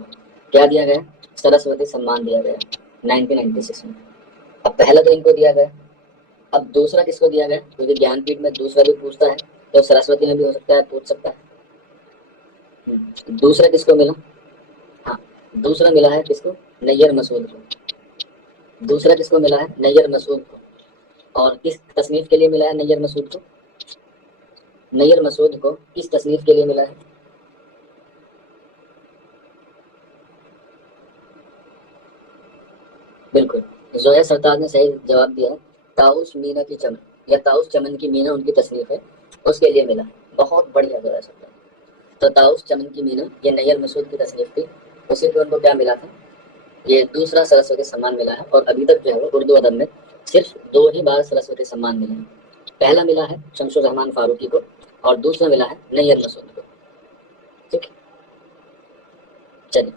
کیا دیا گیا؟ سرسوتی سمان دیا گیا 1996 میں۔ اب پہلا تو ان کو دیا گیا، اب دوسرا کس کو دیا گیا؟ کیونکہ گیان پیٹ میں دوسرا بھی پوچھتا ہے تو سرسوتی میں بھی ہو سکتا ہے، پوچھ سکتا ہے۔ دوسرا کس کو ملا؟ ہاں، دوسرا ملا ہے کس کو؟ نیّر مسعود کو۔ دوسرا کس کو ملا ہے؟ نیّر مسعود کو۔ اور کس تصنیف کے لیے ملا ہے نیّر مسعود کو؟ نیّر مسعود کو کس تصنیف کے لیے ملا ہے؟ بالکل، زویا سرتاج نے صحیح جواب دیا ہے، طاؤس مینا کی چمن یا طاؤس چمن کی مینا ان کی تصنیف ہے، اس کے لیے ملا ہے۔ بہت بڑھیا زویا سرتاج۔ تو طاؤس چمن کی مینا یہ نیّر مسعود کی تصنیف تھی، اسی پہ ان کو کیا ملا تھا؟ یہ دوسرا سرسوتی سمان ملا ہے۔ اور ابھی تک جو ہے وہ اردو ادب میں صرف 2 ہی بار سرسوتی سمان ملے ہیں، پہلا ملا ہے شمس الرحمان فاروقی کو اور دوسرا ملا ہے نیّر مسعود کو۔ ٹھیک ہے، چلیے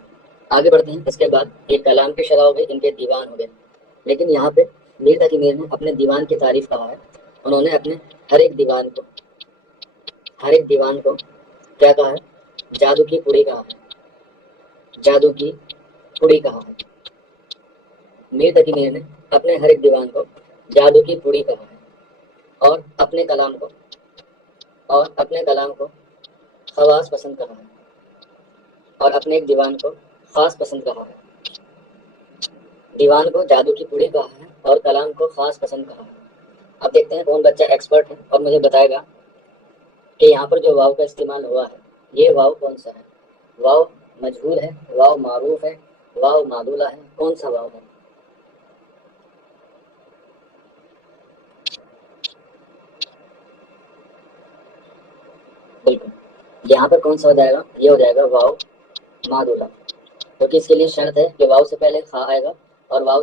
آگے بڑھتے ہیں۔ اس کے بعد یہ کلام کی شرح ہو گئی، ان کے دیوان ہو گئے، لیکن یہاں پہ میر تقی میر نے اپنے دیوان کی تعریف کہا ہے۔ انہوں نے اپنے ہر ایک دیوان کو کیا کہا ہے؟ جادو کی پڑی کہا ہے، جادو کی پڑی کہا ہے۔ میر تقی میر نے اپنے ہر ایک دیوان کو جادو کی پڑی کہا ہے، اور اپنے کلام کو خواص پسند کہا ہے، اور اپنے ایک دیوان کو خاص پسند کہا ہے۔ دیوان کو جادو کی پڑی کہا ہے اور کلام کو خاص پسند کہا ہے۔ اب دیکھتے ہیں کون بچہ ایکسپرٹ ہے اور مجھے بتائے گا کہ یہاں پر جو واو کا استعمال ہوا ہے یہ واو کون سا ہے؟ واو مجہول ہے، واو معروف ہے، واو معدولہ ہے، کون سا واو ہے؟ بالکل، یہاں پر کون سا ہو جائے گا؟ یہ ہو جائے گا واو معدولہ، کیونکہ اس کے لیے شرط ہے کہ واو سے پہلے خا آئے گا اور واو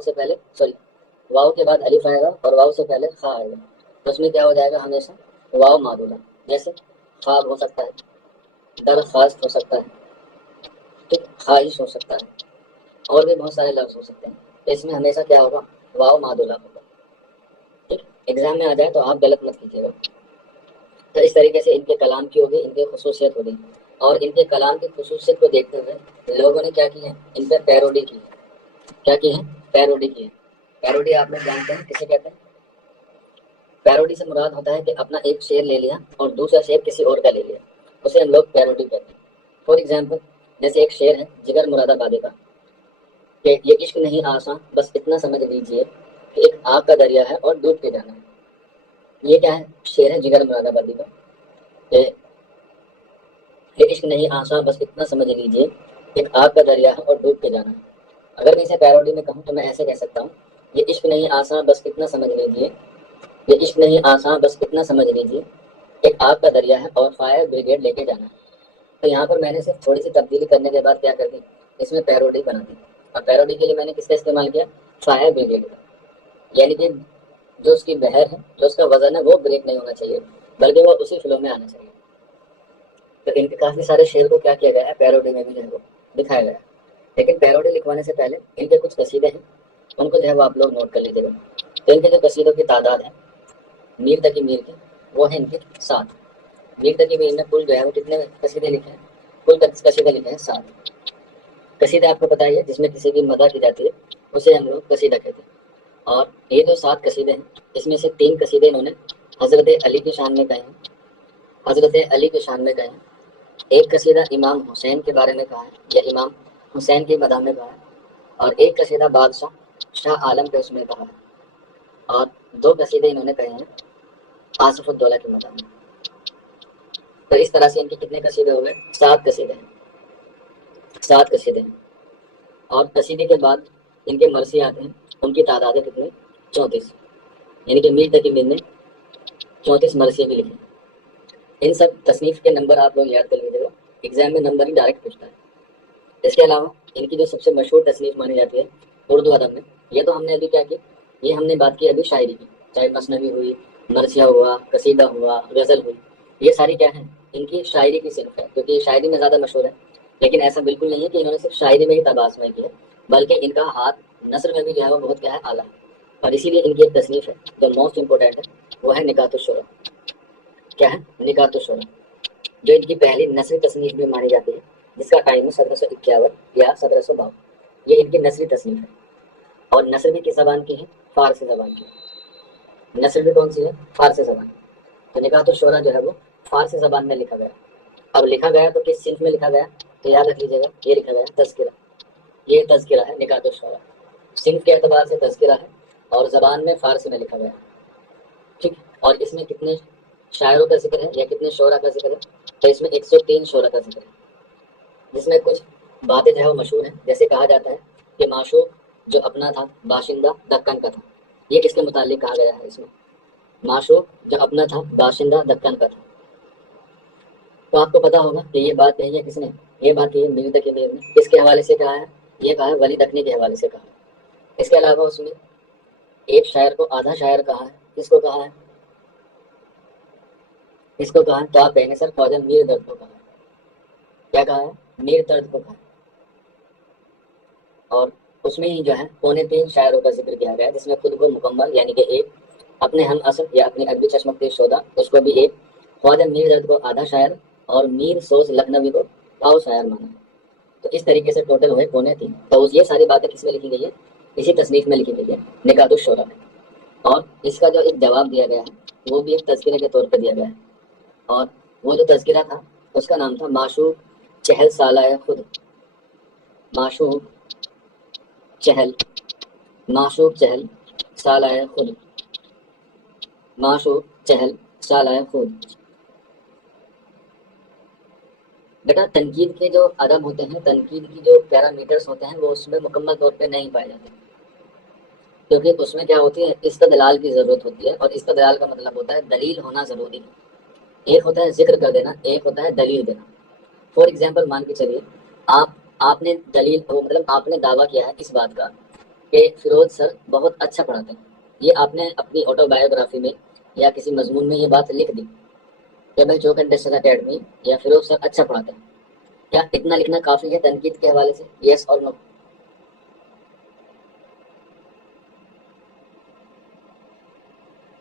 کے بعد الف آئے گا اور واو سے پہلے خا آئے گا، تو اس میں کیا ہو جائے گا؟ ہمیشہ واو معدولہ، جیسے خواب ہو سکتا ہے، درخواست ہو سکتا ہے، ٹھیک، خواہش ہو سکتا ہے، اور بھی بہت سارے لفظ ہو سکتے ہیں، تو اس میں ہمیشہ کیا ہوگا؟ واو معدولہ ہوگا۔ ٹھیک، ایگزام میں آ جائے تو آپ غلط مت کیجیے گا۔ تو اس طریقے سے ان کے کلام کی ہوگی، ان کی خصوصیت ہوگی، اور ان کے کلام کی خصوصیت کو دیکھتے ہوئے لوگوں نے کیا کی ہے؟ ان پہ پیروڈی کی ہے۔ کیا کی ہے؟ پیروڈی کی ہے۔ پیروڈی آپ لوگ جانتے ہیں کسے کہتے ہیں؟ پیروڈی سے مراد ہوتا ہے کہ اپنا ایک شعر لے لیا اور دوسرا شعر کسی اور کا لے لیا، اسے ہم لوگ پیروڈی کہتے ہیں۔ فار ایگزامپل، جیسے ایک شعر ہے جگر مراد آبادی کا کہ یہ عشق نہیں آساں بس اتنا سمجھ لیجئے کہ ایک آگ کا دریا ہے اور ڈوب کے جانا ہے۔ یہ کیا ہے؟ شعر ہے جگر مراد آبادی کا کہ یہ عشق نہیں آساں بس اتنا سمجھ لیجئے ایک آگ کا دریا ہے اور ڈوب کے جانا ہے۔ اگر میں اسے پیروڈی میں کہوں تو میں ایسے کہہ سکتا ہوں، یہ عشق نہیں آساں بس اتنا سمجھ لیجئے، یہ عشق نہیں آساں بس اتنا سمجھ لیجئے ایک آگ کا دریا ہے اور فائر بریگیڈ لے کے جانا ہے۔ تو یہاں پر میں نے صرف تھوڑی سی تبدیلی کرنے کے بعد کیا کر دی؟ اس میں پیروڈی بنا دی، اور پیروڈی کے لیے میں نے کس کا استعمال کیا؟ فائر بریگیڈ کا، یعنی کہ جو اس کی بحر ہے، جو اس کا وزن ہے، وہ بریک نہیں ہونا چاہیے بلکہ وہ اسی فلو میں آنا چاہیے۔ تو ان کے کافی سارے شعر کو کیا کیا گیا ہے؟ پیروڈی میں بھی جو ہے وہ دکھایا گیا ہے۔ لیکن پیروڈی لکھوانے سے پہلے ان کے کچھ قصیدے ہیں، ان کو جو ہے وہ آپ لوگ نوٹ کر لیجیے گا۔ تو ان کے جو قصیدوں کی تعداد ہے میر تقی میر کی، وہ ہیں ان کے 7۔ میر تقی میر نے کل جو ہے وہ کتنے قصیدے لکھے ہیں؟ کل قصیدے لکھے ہیں 7۔ قصیدہ آپ کو پتہ ہی ہے، جس میں کسی کی مدح کی جاتی ہے اسے ہم لوگ قصیدہ کہتے ہیں۔ اور یہ جو 7 قصیدے ہیں اس میں سے 3 قصیدے انہوں نے حضرت علی کی شان میں کہے ہیں، حضرت علی کی شان میں کہے ہیں۔ ایک قصیدہ امام حسین کے بارے میں کہا ہے یا امام حسین کی مدح میں کہا ہے، اور ایک قصیدہ بادشاہ شاہ عالم کے اس میں کہا ہے، اور 2 قصیدے انہوں نے کہے ہیں آصف الدولہ کی مدح میں۔ تو اس طرح سے ان کے کتنے قصیدے ہو گئے؟ 7 قصیدے ہیں، 7 قصیدے ہیں۔ اور قصیدے کے بعد ان کے مرثیات ہیں ان کی تعداد ہے کتنے 34، یعنی کہ میر تقی میر نے 34 مرثیے بھی لکھے. ان سب تصنیف کے نمبر آپ لوگ یاد کر لیجیے گا، ایگزام میں نمبر ہی ڈائریکٹ پوچھتا ہے. اس کے علاوہ ان کی جو سب سے مشہور تصنیف مانی جاتی ہے اردو ادب میں، یہ تو ہم نے ابھی کیا کی، یہ ہم نے بات کی ابھی شاعری کی، چاہے مثنوی ہوئی، مرثیہ ہوا، قصیدہ ہوا، غزل ہوئی، یہ ساری کیا ہیں ان کی شاعری کی صنف ہے، کیونکہ یہ شاعری میں زیادہ مشہور ہے. لیکن ایسا بالکل نہیں ہے کہ انہوں نے صرف شاعری میں ہی تباہ کی ہے، بلکہ ان کا ہاتھ نثر میں بھی جو ہے وہ بہت کیا ہے اعلیٰ ہے. اور اسی لیے ان کی ایک تصنیف ہے جو موسٹ امپورٹنٹ ہے، وہ ہے نکات الشعراء. کیا ہے؟ نکات الشعراء، جو ان کی پہلی نثری تصنیف بھی مانی جاتی ہے، جس کا ٹائم ہے 1751 یا 1752. یہ ان کی نثری تصنیف ہے، اور نثر بھی کس زبان کی ہے؟ فارسی زبان کی. نثر بھی کون سی ہے؟ فارسی زبان. تو نکات الشعراء جو ہے وہ فارسی زبان میں لکھا گیا. اب لکھا گیا تو کس صنف میں لکھا گیا؟ تو یاد رکھ لیجیے گا، یہ لکھا گیا تذکرہ. یہ تذکرہ ہے نکات الشعراء، صنف کے اعتبار سے تذکرہ ہے، اور زبان میں فارسی میں لکھا گیا. ٹھیک. اور اس میں کتنے شاعروں کا ذکر ہے یا کتنے شعراء کا ذکر ہے؟ تو اس میں 103 شعراء کا ذکر ہے، جس میں کچھ باتیں جو ہے وہ مشہور ہیں. جیسے کہا جاتا ہے کہ معشوق جو اپنا تھا باشندہ دکن کا تھا. یہ کس کے متعلق کہا گیا ہے اس میں؟ معشوق جو اپنا تھا باشندہ دکن کا تھا. تو آپ کو پتا ہوگا کہ یہ بات کہی ہے کس نے؟ یہ بات کہی ہے میر تقی میر نے. کس کے حوالے سے کہا ہے؟ یہ کہا ہے ولی دکنی کے حوالے سے کہا ہے. اس کے علاوہ اس میں ایک شاعر کو آدھا شاعر کہا ہے. کس کو کہا ہے؟ کس کو کہا ہے؟ تو آپ کہیں گے سر خواجہ میر درد کو کہا ہے. کیا کہا ہے؟ میر درد کو کہا ہے. اور اس میں ہی جو ہے 3.25 شاعروں کا ذکر کیا گیا ہے، جس میں خود کو مکمل یعنی کہ ایک، اپنے ہم اصل یا اپنی ادبی چشمک شودہ اس کو بھی ایک، خواجہ میر درد کو آدھا شاعر، اور میر سوز لکھنوی کو پاؤ شاعر مانا. تو اس طریقے سے ٹوٹل ہوئے 3.25. تو یہ ساری باتیں کس میں لکھی گئی ہے؟ اسی تصنیف میں لکھی گئی ہے، نکات الشعراء میں. اور اس کا جو ایک جواب دیا گیا ہے وہ بھی ایک تذکرے کے طور پہ دیا گیا ہے. اور وہ جو تذکرہ تھا اس کا نام تھا معشوق چہل سالہ خود. معشوق چہل، معشوق چہل سالہ خود، معشوق چہل سالہ خود. بیٹا تنقید کے جو ادب ہوتے ہیں، تنقید کی جو پیرامیٹرز ہوتے ہیں وہ اس میں مکمل طور پہ نہیں پائے جاتے، کیونکہ اس میں کیا ہوتی ہے استدلال کی ضرورت ہوتی ہے. اور استدلال کا مطلب ہوتا ہے دلیل ہونا ضروری ہے. ایک ہوتا ہے ذکر کر دینا، ایک ہوتا ہے دلیل دینا. فور ایگزامپل مان کے چلیے آپ آپ نے دلیل مطلب آپ نے دعویٰ کیا ہے اس بات کا کہ فیروز سر بہت اچھا پڑھاتے ہیں. یہ آپ نے اپنی آٹو بایوگرافی میں یا کسی مضمون میں یہ بات لکھ دی کہ بھائی چوک انڈسٹریل اکیڈمی یا فیروز سر اچھا پڑھاتے ہیں. کیا اتنا لکھنا کافی ہے تنقید کے حوالے سے؟ یس اور نو؟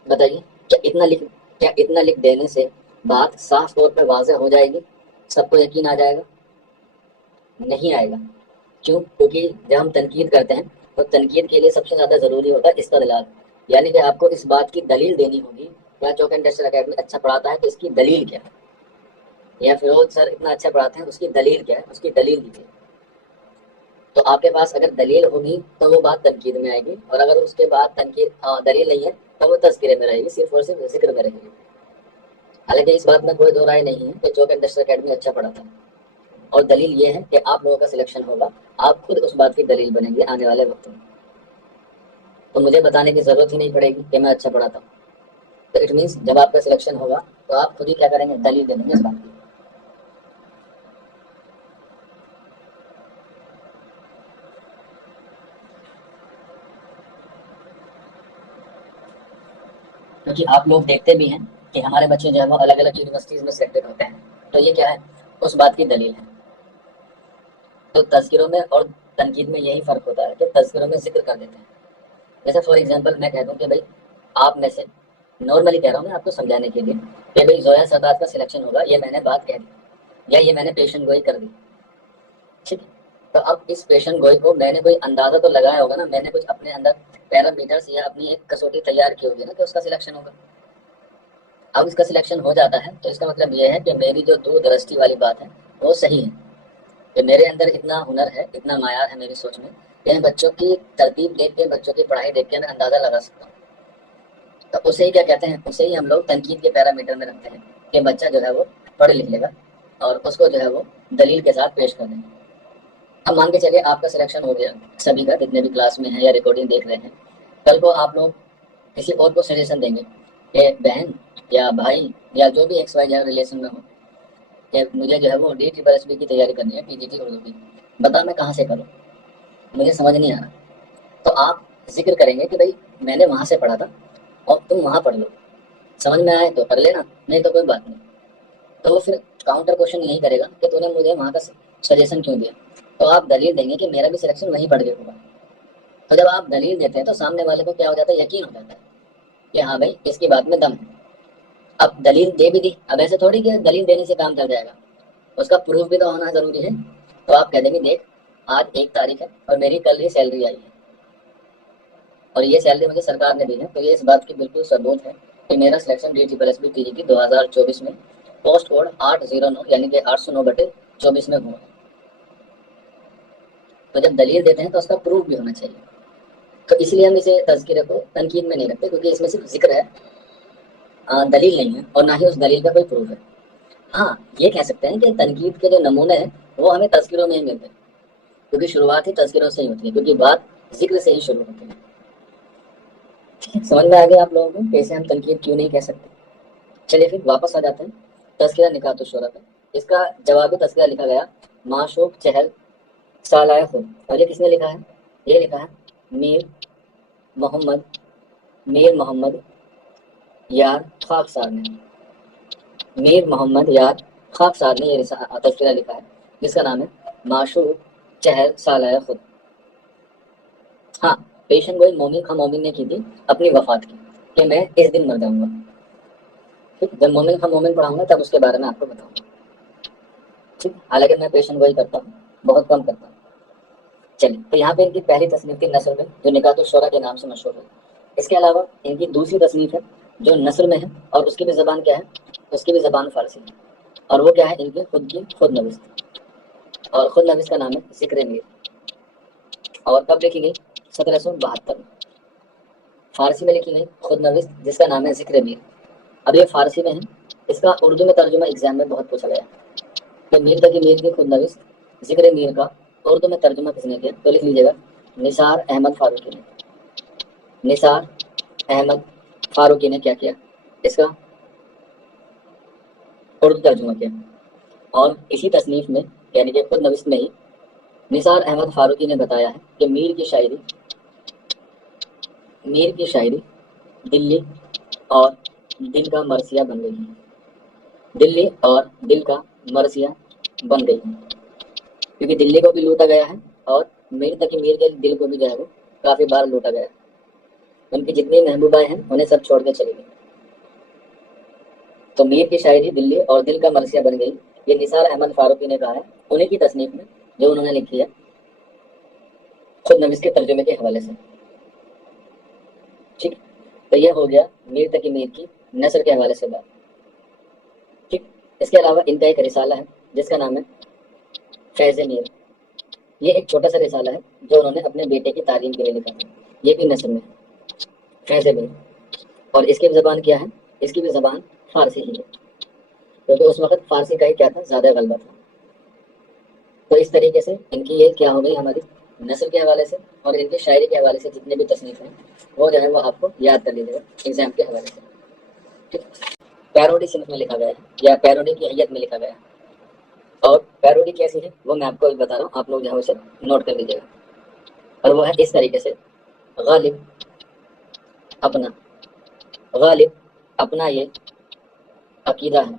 بتائیے. کیا اتنا لکھ دینے سے بات صاف طور پہ واضح ہو جائے گی، سب کو یقین آ جائے گا؟ نہیں آئے گا. کیوں؟ کیونکہ جب ہم تنقید کرتے ہیں تو تنقید کے لیے سب سے زیادہ ضروری ہوتا ہے استدلال. یعنی کہ آپ کو اس بات کی دلیل دینی ہوگی کیا چوک انڈسٹریل اکیڈمی اچھا پڑھاتا ہے تو اس کی دلیل کیا ہے، یا فیروز سر اتنا اچھا پڑھاتے ہیں اس کی دلیل کیا ہے، اس کی دلیل دیجیے. تو آپ کے پاس اگر دلیل ہوگی تو وہ بات تنقید میں آئے گی، اور اگر اس کے بعد تنقید دلیل نہیں ہے تو وہ تذکرے میں رہے گی، صرف اور صرف ذکر میں رہے گی. حالانکہ اس بات میں کوئی دو رائے نہیں ہے کہ چوک انڈسٹریل اکیڈمی اچھا پڑھاتا ہے. اور دلیل یہ ہے کہ آپ لوگوں کا سلیکشن ہوگا، آپ خود اس بات کی دلیل بنیں گے آنے والے وقت میں. تو مجھے بتانے کی ضرورت ہی نہیں پڑے گی کہ میں اچھا پڑھاتا ہوں. تو اٹ مینس جب آپ کا سلیکشن ہوگا تو آپ خود ہی کیا کریں گے؟ دلیل دے دیں گے اس بات کی. کیونکہ آپ لوگ دیکھتے بھی ہیں کہ ہمارے بچے جو ہے وہ الگ الگ یونیورسٹیز میں سلیکٹڈ ہوتے ہیں. تو یہ کیا ہے؟ اس بات کی دلیل ہے. تو تذکروں میں اور تنقید میں یہی فرق ہوتا ہے کہ تذکروں میں ذکر کر دیتے ہیں. جیسے فار ایگزامپل میں کہہ دوں کہ بھائی آپ میں سے نارملی کہہ رہا ہوں میں آپ کو سمجھانے کے لیے کہ بھائی زویا سردار کا سلیکشن ہوگا، یہ میں نے بات کہہ دی یا یہ میں نے پیشن گوئی کر دی. ٹھیک ہے. تو اب اس پیشن گوئی کو میں نے کوئی اندازہ تو لگایا ہوگا نا، میں نے کچھ اپنے اندر پیرامیٹرز یا اپنی ایک کسوٹی تیار کی ہوگی نا کہ اس کا سلیکشن ہوگا. اب اس کا سلیکشن ہو جاتا ہے تو اس کا مطلب یہ ہے کہ میری جو دور درستی والی بات ہے وہ صحیح ہے، کہ میرے اندر اتنا ہنر ہے، اتنا معیار ہے میری سوچ میں کہ میں بچوں کی ترتیب دیکھ کے، بچوں کی پڑھائی دیکھ کے میں اندازہ لگا سکتا ہوں. تو اسے ہی کیا کہتے ہیں؟ اسے ہی ہم لوگ تنقید کے پیرامیٹر میں رکھتے ہیں کہ بچہ جو ہے وہ پڑھ لکھ لے گا اور اس کو جو ہے وہ دلیل کے ساتھ پیش کر دیں گے. اب مان کے چلیے آپ کا سلیکشن ہو گیا سبھی کا، جتنے بھی کلاس میں ہیں یا ریکارڈنگ دیکھ رہے ہیں، کل کو آپ لوگ کسی اور کو سجیشن دیں گے کہ بہن یا بھائی یا جو بھی ایکس وائی زیڈ ریلیشن میں ہو کہ مجھے جو ہے وہ ڈی ٹرپل ایس بی کی تیاری کرنی ہے، پی جی ٹی اردو کی، بتا میں کہاں سے کروں، مجھے سمجھ نہیں آ رہا، تو آپ ذکر کریں گے کہ بھائی میں نے وہاں سے پڑھا تھا اور تم وہاں پڑھ لو، سمجھ میں آئے تو کر لینا، نہیں تو کوئی بات نہیں۔ تو وہ پھر کاؤنٹر کوشچن نہیں کرے گا کہ تو نے مجھے وہاں کا سجیشن کیوں دیا، تو آپ دلیل دیں گے کہ میرا بھی سلیکشن وہیں پڑھ کے ہوگا۔ تو جب آپ دلیل دیتے ہیں تو سامنے والے کو کیا ہو جاتا ہے، یقین ہو جاتا ہے کہ ہاں بھائی اس کی بات میں دم ہے۔ اب دلیل دے بھی دی، اب ایسے تھوڑی کہ دلیل دینے سے کام چل جائے گا، اس کا پروف بھی تو ہونا ضروری ہے۔ تو آپ کہہ دیں گے دیکھ آج 1 تاریخ ہے اور میری کل ہی سیلری آئی ہے اور یہ سیلری مجھے سرکار نے دی ہے، تو یہ اس بات کی بالکل ثبوت ہے کہ میرا selection D triple S B T G کی 2024 میں پوسٹ کوڈ 809 یعنی کہ 809/24 میں ہوا ہے۔ تو جب دلیل دیتے ہیں تو اس کا پروف بھی ہونا چاہیے، تو اس لیے ہم اسے تذکرے کو تنقید میں نہیں رکھتے، کیونکہ اس میں صرف ذکر ہے، دلیل نہیں ہے، اور نہ ہی اس دلیل کا کوئی پروف ہے۔ ہاں یہ کہہ سکتے ہیں کہ تنقید کے جو نمونے ہیں وہ ہمیں تذکروں میں ہی ملتے ہیں، کیونکہ شروعات ہی تذکروں سے ہی ہوتی ہے، کیونکہ بات ذکر سے ہی شروع ہوتی ہے۔ سمجھ میں آ گیا آپ لوگوں کو کیسے ہم تنقید کیوں نہیں کہہ سکتے؟ چلیے پھر واپس آ جاتے ہیں تذکرہ نکات الشورا پہ۔ اس کا جوابی تذکرہ لکھا گیا معشوق چہل سالہ خود، اور یہ کس نے لکھا ہے؟ یہ لکھا ہے میر محمد یار خاکسار نے، میر محمد یار خاکسار نے یہ تذکرہ لکھا ہے جس کا نام ہے معشوق چہل سالہ خود۔ ہاں پیشن گوئی مومن خواہ مومن نے کی تھی اپنی وفات کی کہ میں اس دن مر جاؤں گا، ٹھیک، جب مومن خواہ مومن پڑھاؤں گا تب اس کے بارے میں آپ کو بتاؤں گا، ٹھیک، حالانکہ میں پیشن گوئی کرتا ہوں، بہت کم کرتا ہوں۔ چلیے تو یہاں پہ ان کی پہلی تصنیف تھی نثر میں جو نکات الشورا کے نام سے مشہور ہے۔ اس کے علاوہ ان کی دوسری تصنیف ہے جو نثر میں ہے اور اس کی بھی زبان کیا ہے، اس کی بھی زبان فارسی ہے، اور وہ کیا ہے ان کی خود نوشت، اور خود نوشت کا نام ہے ذکر میر، اور کب لکھی گئی؟ 1772 میں فارسی میں لکھی گئی خود نوشت جس کا نام ہے ذکر میر۔ اب یہ فارسی میں ہے، اس کا اردو میں ترجمہ ایگزام میں بہت پوچھا گیا کہ میر تقی میر کی خود نوشت ذکر میر کا اردو میں ترجمہ کس نے کیا، تو لکھ لیجیے گا نثار احمد فاروقی نے۔ نثار احمد فاروقی نے کیا کیا، اس کا اردو ترجمہ کیا، اور اسی تصنیف میں یعنی کہ خود نوشت میں ہی نثار احمد فاروقی نے بتایا ہے کہ میر کی شاعری دلی اور دل کا مرثیہ بن گئی ہے، دلی اور دل کا مرثیہ بن گئی ہے، کیونکہ دلی کو بھی لوٹا گیا ہے اور میر تقی میر کے دل کو بھی جو ہے وہ کافی بار لوٹا گیا ہے، ان کی جتنی محبوبائیں ہیں انہیں سب چھوڑ کے چلی گئی، تو میر کی شاعری دلی اور دل کا مرثیہ بن گئی، یہ نثار احمد فاروقی نے کہا ہے انہیں کی تصنیف میں جو انہوں نے لکھی ہے خود نوشت کے ترجمے کے حوالے سے، ٹھیک، تو یہ ہو گیا میر تقی میر کی نثر کے حوالے سے بات، ٹھیک۔ اس کے علاوہ ان کا ایک رسالہ ہے جس کا نام ہے فیض میر، یہ ایک چھوٹا سا رسالہ ہے جو انہوں نے اپنے بیٹے کی تعلیم کے لیے لکھا تھا، یہ بھی نثر میں ہے فیض میر، اور اس کی بھی زبان کیا ہے، اس کی بھی زبان فارسی ہی ہے، کیونکہ اس وقت فارسی کا ہی کیا تھا، زیادہ غلبہ تھا۔ تو اس طریقے سے ان کی یہ کیا ہو گئی ہماری نثر کے حوالے سے، اور ان کی شاعری کے حوالے سے جتنے بھی تصنیف ہیں وہ جو ہے وہ آپ کو یاد کر لیجیے گا ایگزام کے حوالے سے، ٹھیک۔ پیروڈی صنف میں لکھا گیا ہے یا پیروڈی کی حیت میں لکھا گیا ہے، اور پیروڈی کیسی ہے وہ میں آپ کو بتا رہا ہوں، آپ لوگ جو ہے اسے نوٹ کر لیجیے گا، اور وہ ہے اس طریقے سے غالب اپنا غالب اپنا یہ عقیدہ ہے،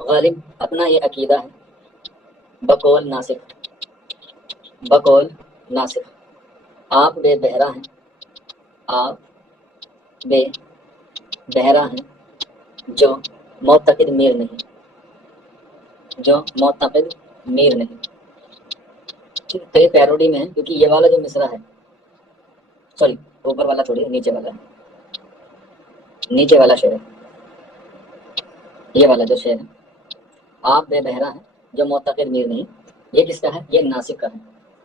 غالب اپنا یہ عقیدہ ہے بقول ناصف آپ بے بہرا ہیں، آپ بے بہرا ہیں جو معتقد میر نہیں، ٹھیک، تو یہ پیروڈی میں ہے کیونکہ یہ والا جو مصرع ہے، سوری اوپر والا چھوڑیے، نیچے والا شعر ہے، یہ والا جو شعر ہے آپ بے بہرا ہیں جو معتقد میر نہیں، یہ کس کا ہے، یہ ناصف کا ہے،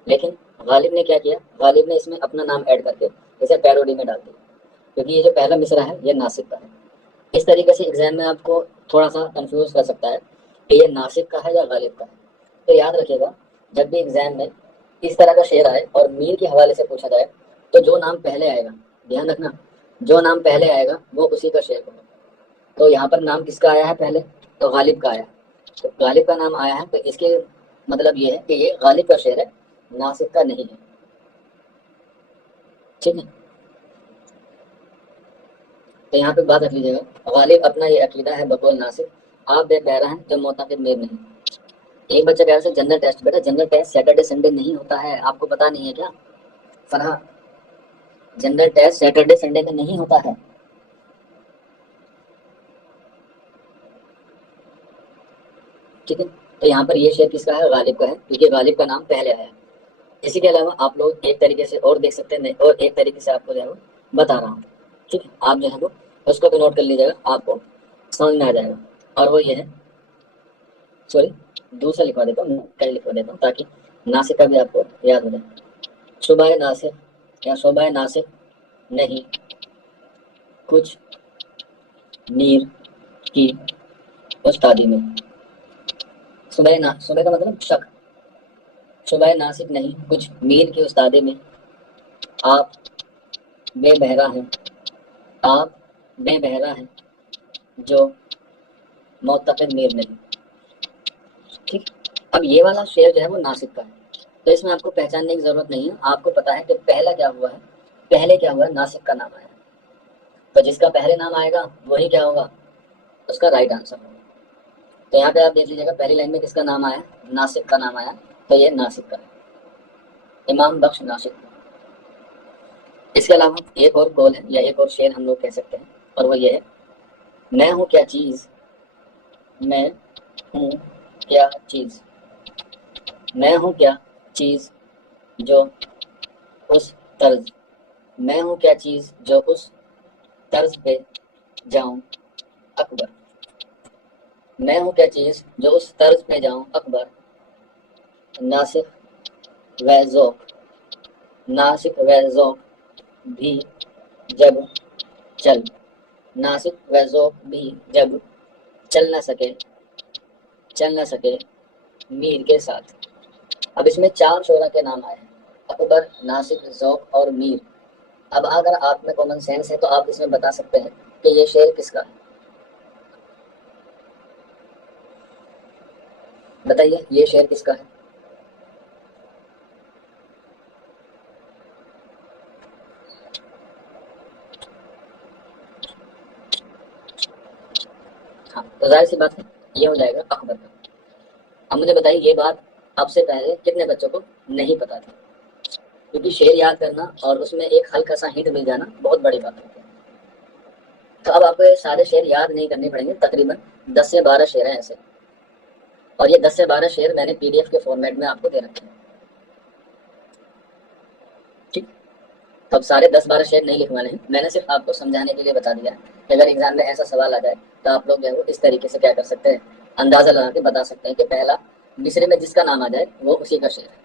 لیکن غالب نے کیا کیا، غالب نے اس میں اپنا نام ایڈ کر کے اسے پیروڈی میں ڈال دیا، کیونکہ یہ جو پہلا مصرع ہے یہ ناصف کا ہے۔ اس طریقے سے ایگزام میں آپ کو تھوڑا سا کنفیوز کر سکتا ہے کہ یہ ناصف کا ہے یا غالب کا ہے، تو یاد رکھیے گا جب بھی ایگزام میں اس طرح کا شعر آئے اور میر کے حوالے سے پوچھا جائے تو جو نام پہلے آئے گا، دھیان رکھنا، جو نام پہلے آئے گا وہ اسی کا شعر ہوگا۔ تو یہاں پر نام کس کا آیا ہے پہلے؟ تو غالب کا آیا، تو غالب کا نام آیا ہے تو اس کے مطلب یہ ہے کہ یہ غالب کا شعر ہے، ناصر کا نہیں ہے، ٹھیک ہے؟ تو یہاں پہ بات رکھ لیجیے گا، غالب اپنا یہ عقیدہ ہے بقول ناصر، آپ بے پیرا ہیں جو معتقد میر نہیں۔ ایک بچہ کہہ رہا ہے جنرل ٹیسٹ، بیٹا جنرل ٹیسٹ سیٹرڈے سنڈے نہیں ہوتا ہے، آپ کو پتا نہیں ہے کیا Farha? General test Saturday Sunday میں نہیں ہوتا ہے۔ ٹھیک ہے، تو یہاں پر یہ شعر کس کا ہے؟ غالب کا ہے، کیونکہ غالب کا نام پہلے آیا ہے۔ اسی کے علاوہ آپ لوگ ایک طریقے سے اور دیکھ سکتے ہیں، اور ایک طریقے سے آپ کو جو ہے وہ بتا رہا ہوں، ٹھیک ہے؟ آپ جو ہے وہ اس کو بھی نوٹ کر لیجیے گا، آپ کو سمجھ میں آ جائے گا۔ اور وہ یہ ہے، سوری دوسرا لکھوا دیتا ہوں، کہیں لکھوا دیتا ہوں تاکہ ناصر کا بھی آپ کو یاد ہو جائے۔ صبح ناصر یا صبح ناصر نہیں کچھ میر کی استادی میں، صبح کا مطلب شک، صبح ناصر نہیں کچھ میر کی استادی میں، آپ بے بہرا ہیں، آپ بے بہرا ہیں جو معتقد میر نہیں، ٹھیک۔ اب یہ والا شعر جو ہے وہ ناصر کا ہے، تو اس میں آپ کو پہچاننے کی ضرورت نہیں ہے، آپ کو پتا ہے کہ پہلا کیا ہوا ہے، پہلے کیا ہوا ہے، ناصر کا نام آیا، تو جس کا پہلے نام آئے گا وہی کیا ہوگا، اس کا رائٹ آنسر ہوگا۔ تو یہاں پہ آپ دیکھ لیجیے گا پہلی لائن میں کس کا نام آیا، ناصر کا نام آیا، تو یہ ناصر کا ہے، امام بخش ناصر۔ اس کے علاوہ ایک اور قول ہے یا ایک اور شعر ہم لوگ کہہ سکتے ہیں، اور وہ یہ ہے، میں ہوں کیا چیز، میں ہوں کیا چیز، میں ہوں کیا چیز جو اس طرز، میں ہوں کیا چیز جو اس طرز پہ جاؤں اکبر، میں ہوں کیا چیز جو اس طرز پہ جاؤں اکبر، ناصح و ذوق، ناصح و ذوق بھی جب چل، ناصح و ذوق بھی جب چل نہ سکے، چل نہ سکے میر کے ساتھ۔ اب اس میں چار شعرا کے نام آئے ہیں، اکبر، ناصح، ذوق اور میر۔ اب اگر آپ میں کامن سینس ہے تو آپ اس میں بتا سکتے ہیں کہ یہ شعر کس کا ہے، بتائیے یہ شعر کس کا ہے؟ ہاں تو ظاہر سی بات ہے یہ ہو جائے گا اکبر کا۔ اب مجھے بتائیے یہ بات اب سے پہلے کتنے بچوں کو نہیں پتا تھی؟ کیونکہ شعر یاد کرنا اور اس میں ایک ہلکا سا ہنٹ مل جانا بہت بڑی بات ہوتی ہے۔ تو اب آپ کو یہ سارے شعر یاد نہیں کرنے پڑیں گے، تقریباً 10 سے 12 شعر ہیں ایسے، اور یہ 10 سے 12 شعر میں نے پی ڈی ایف کے فارمیٹ میں آپ کو دے رکھے ہیں، ٹھیک؟ تو اب سارے 10 12 شعر نہیں لکھوانے ہیں، میں نے صرف آپ کو سمجھانے کے لیے بتا دیا کہ اگر ایگزام میں ایسا سوال آ جائے تو آپ لوگ جو ہے وہ اس طریقے سے کیا کر سکتے ہیں، اندازہ لگا کے بتا سکتے ہیں کہ پہلا مصرے میں جس کا نام آ جائے وہ اسی کا شعر ہے۔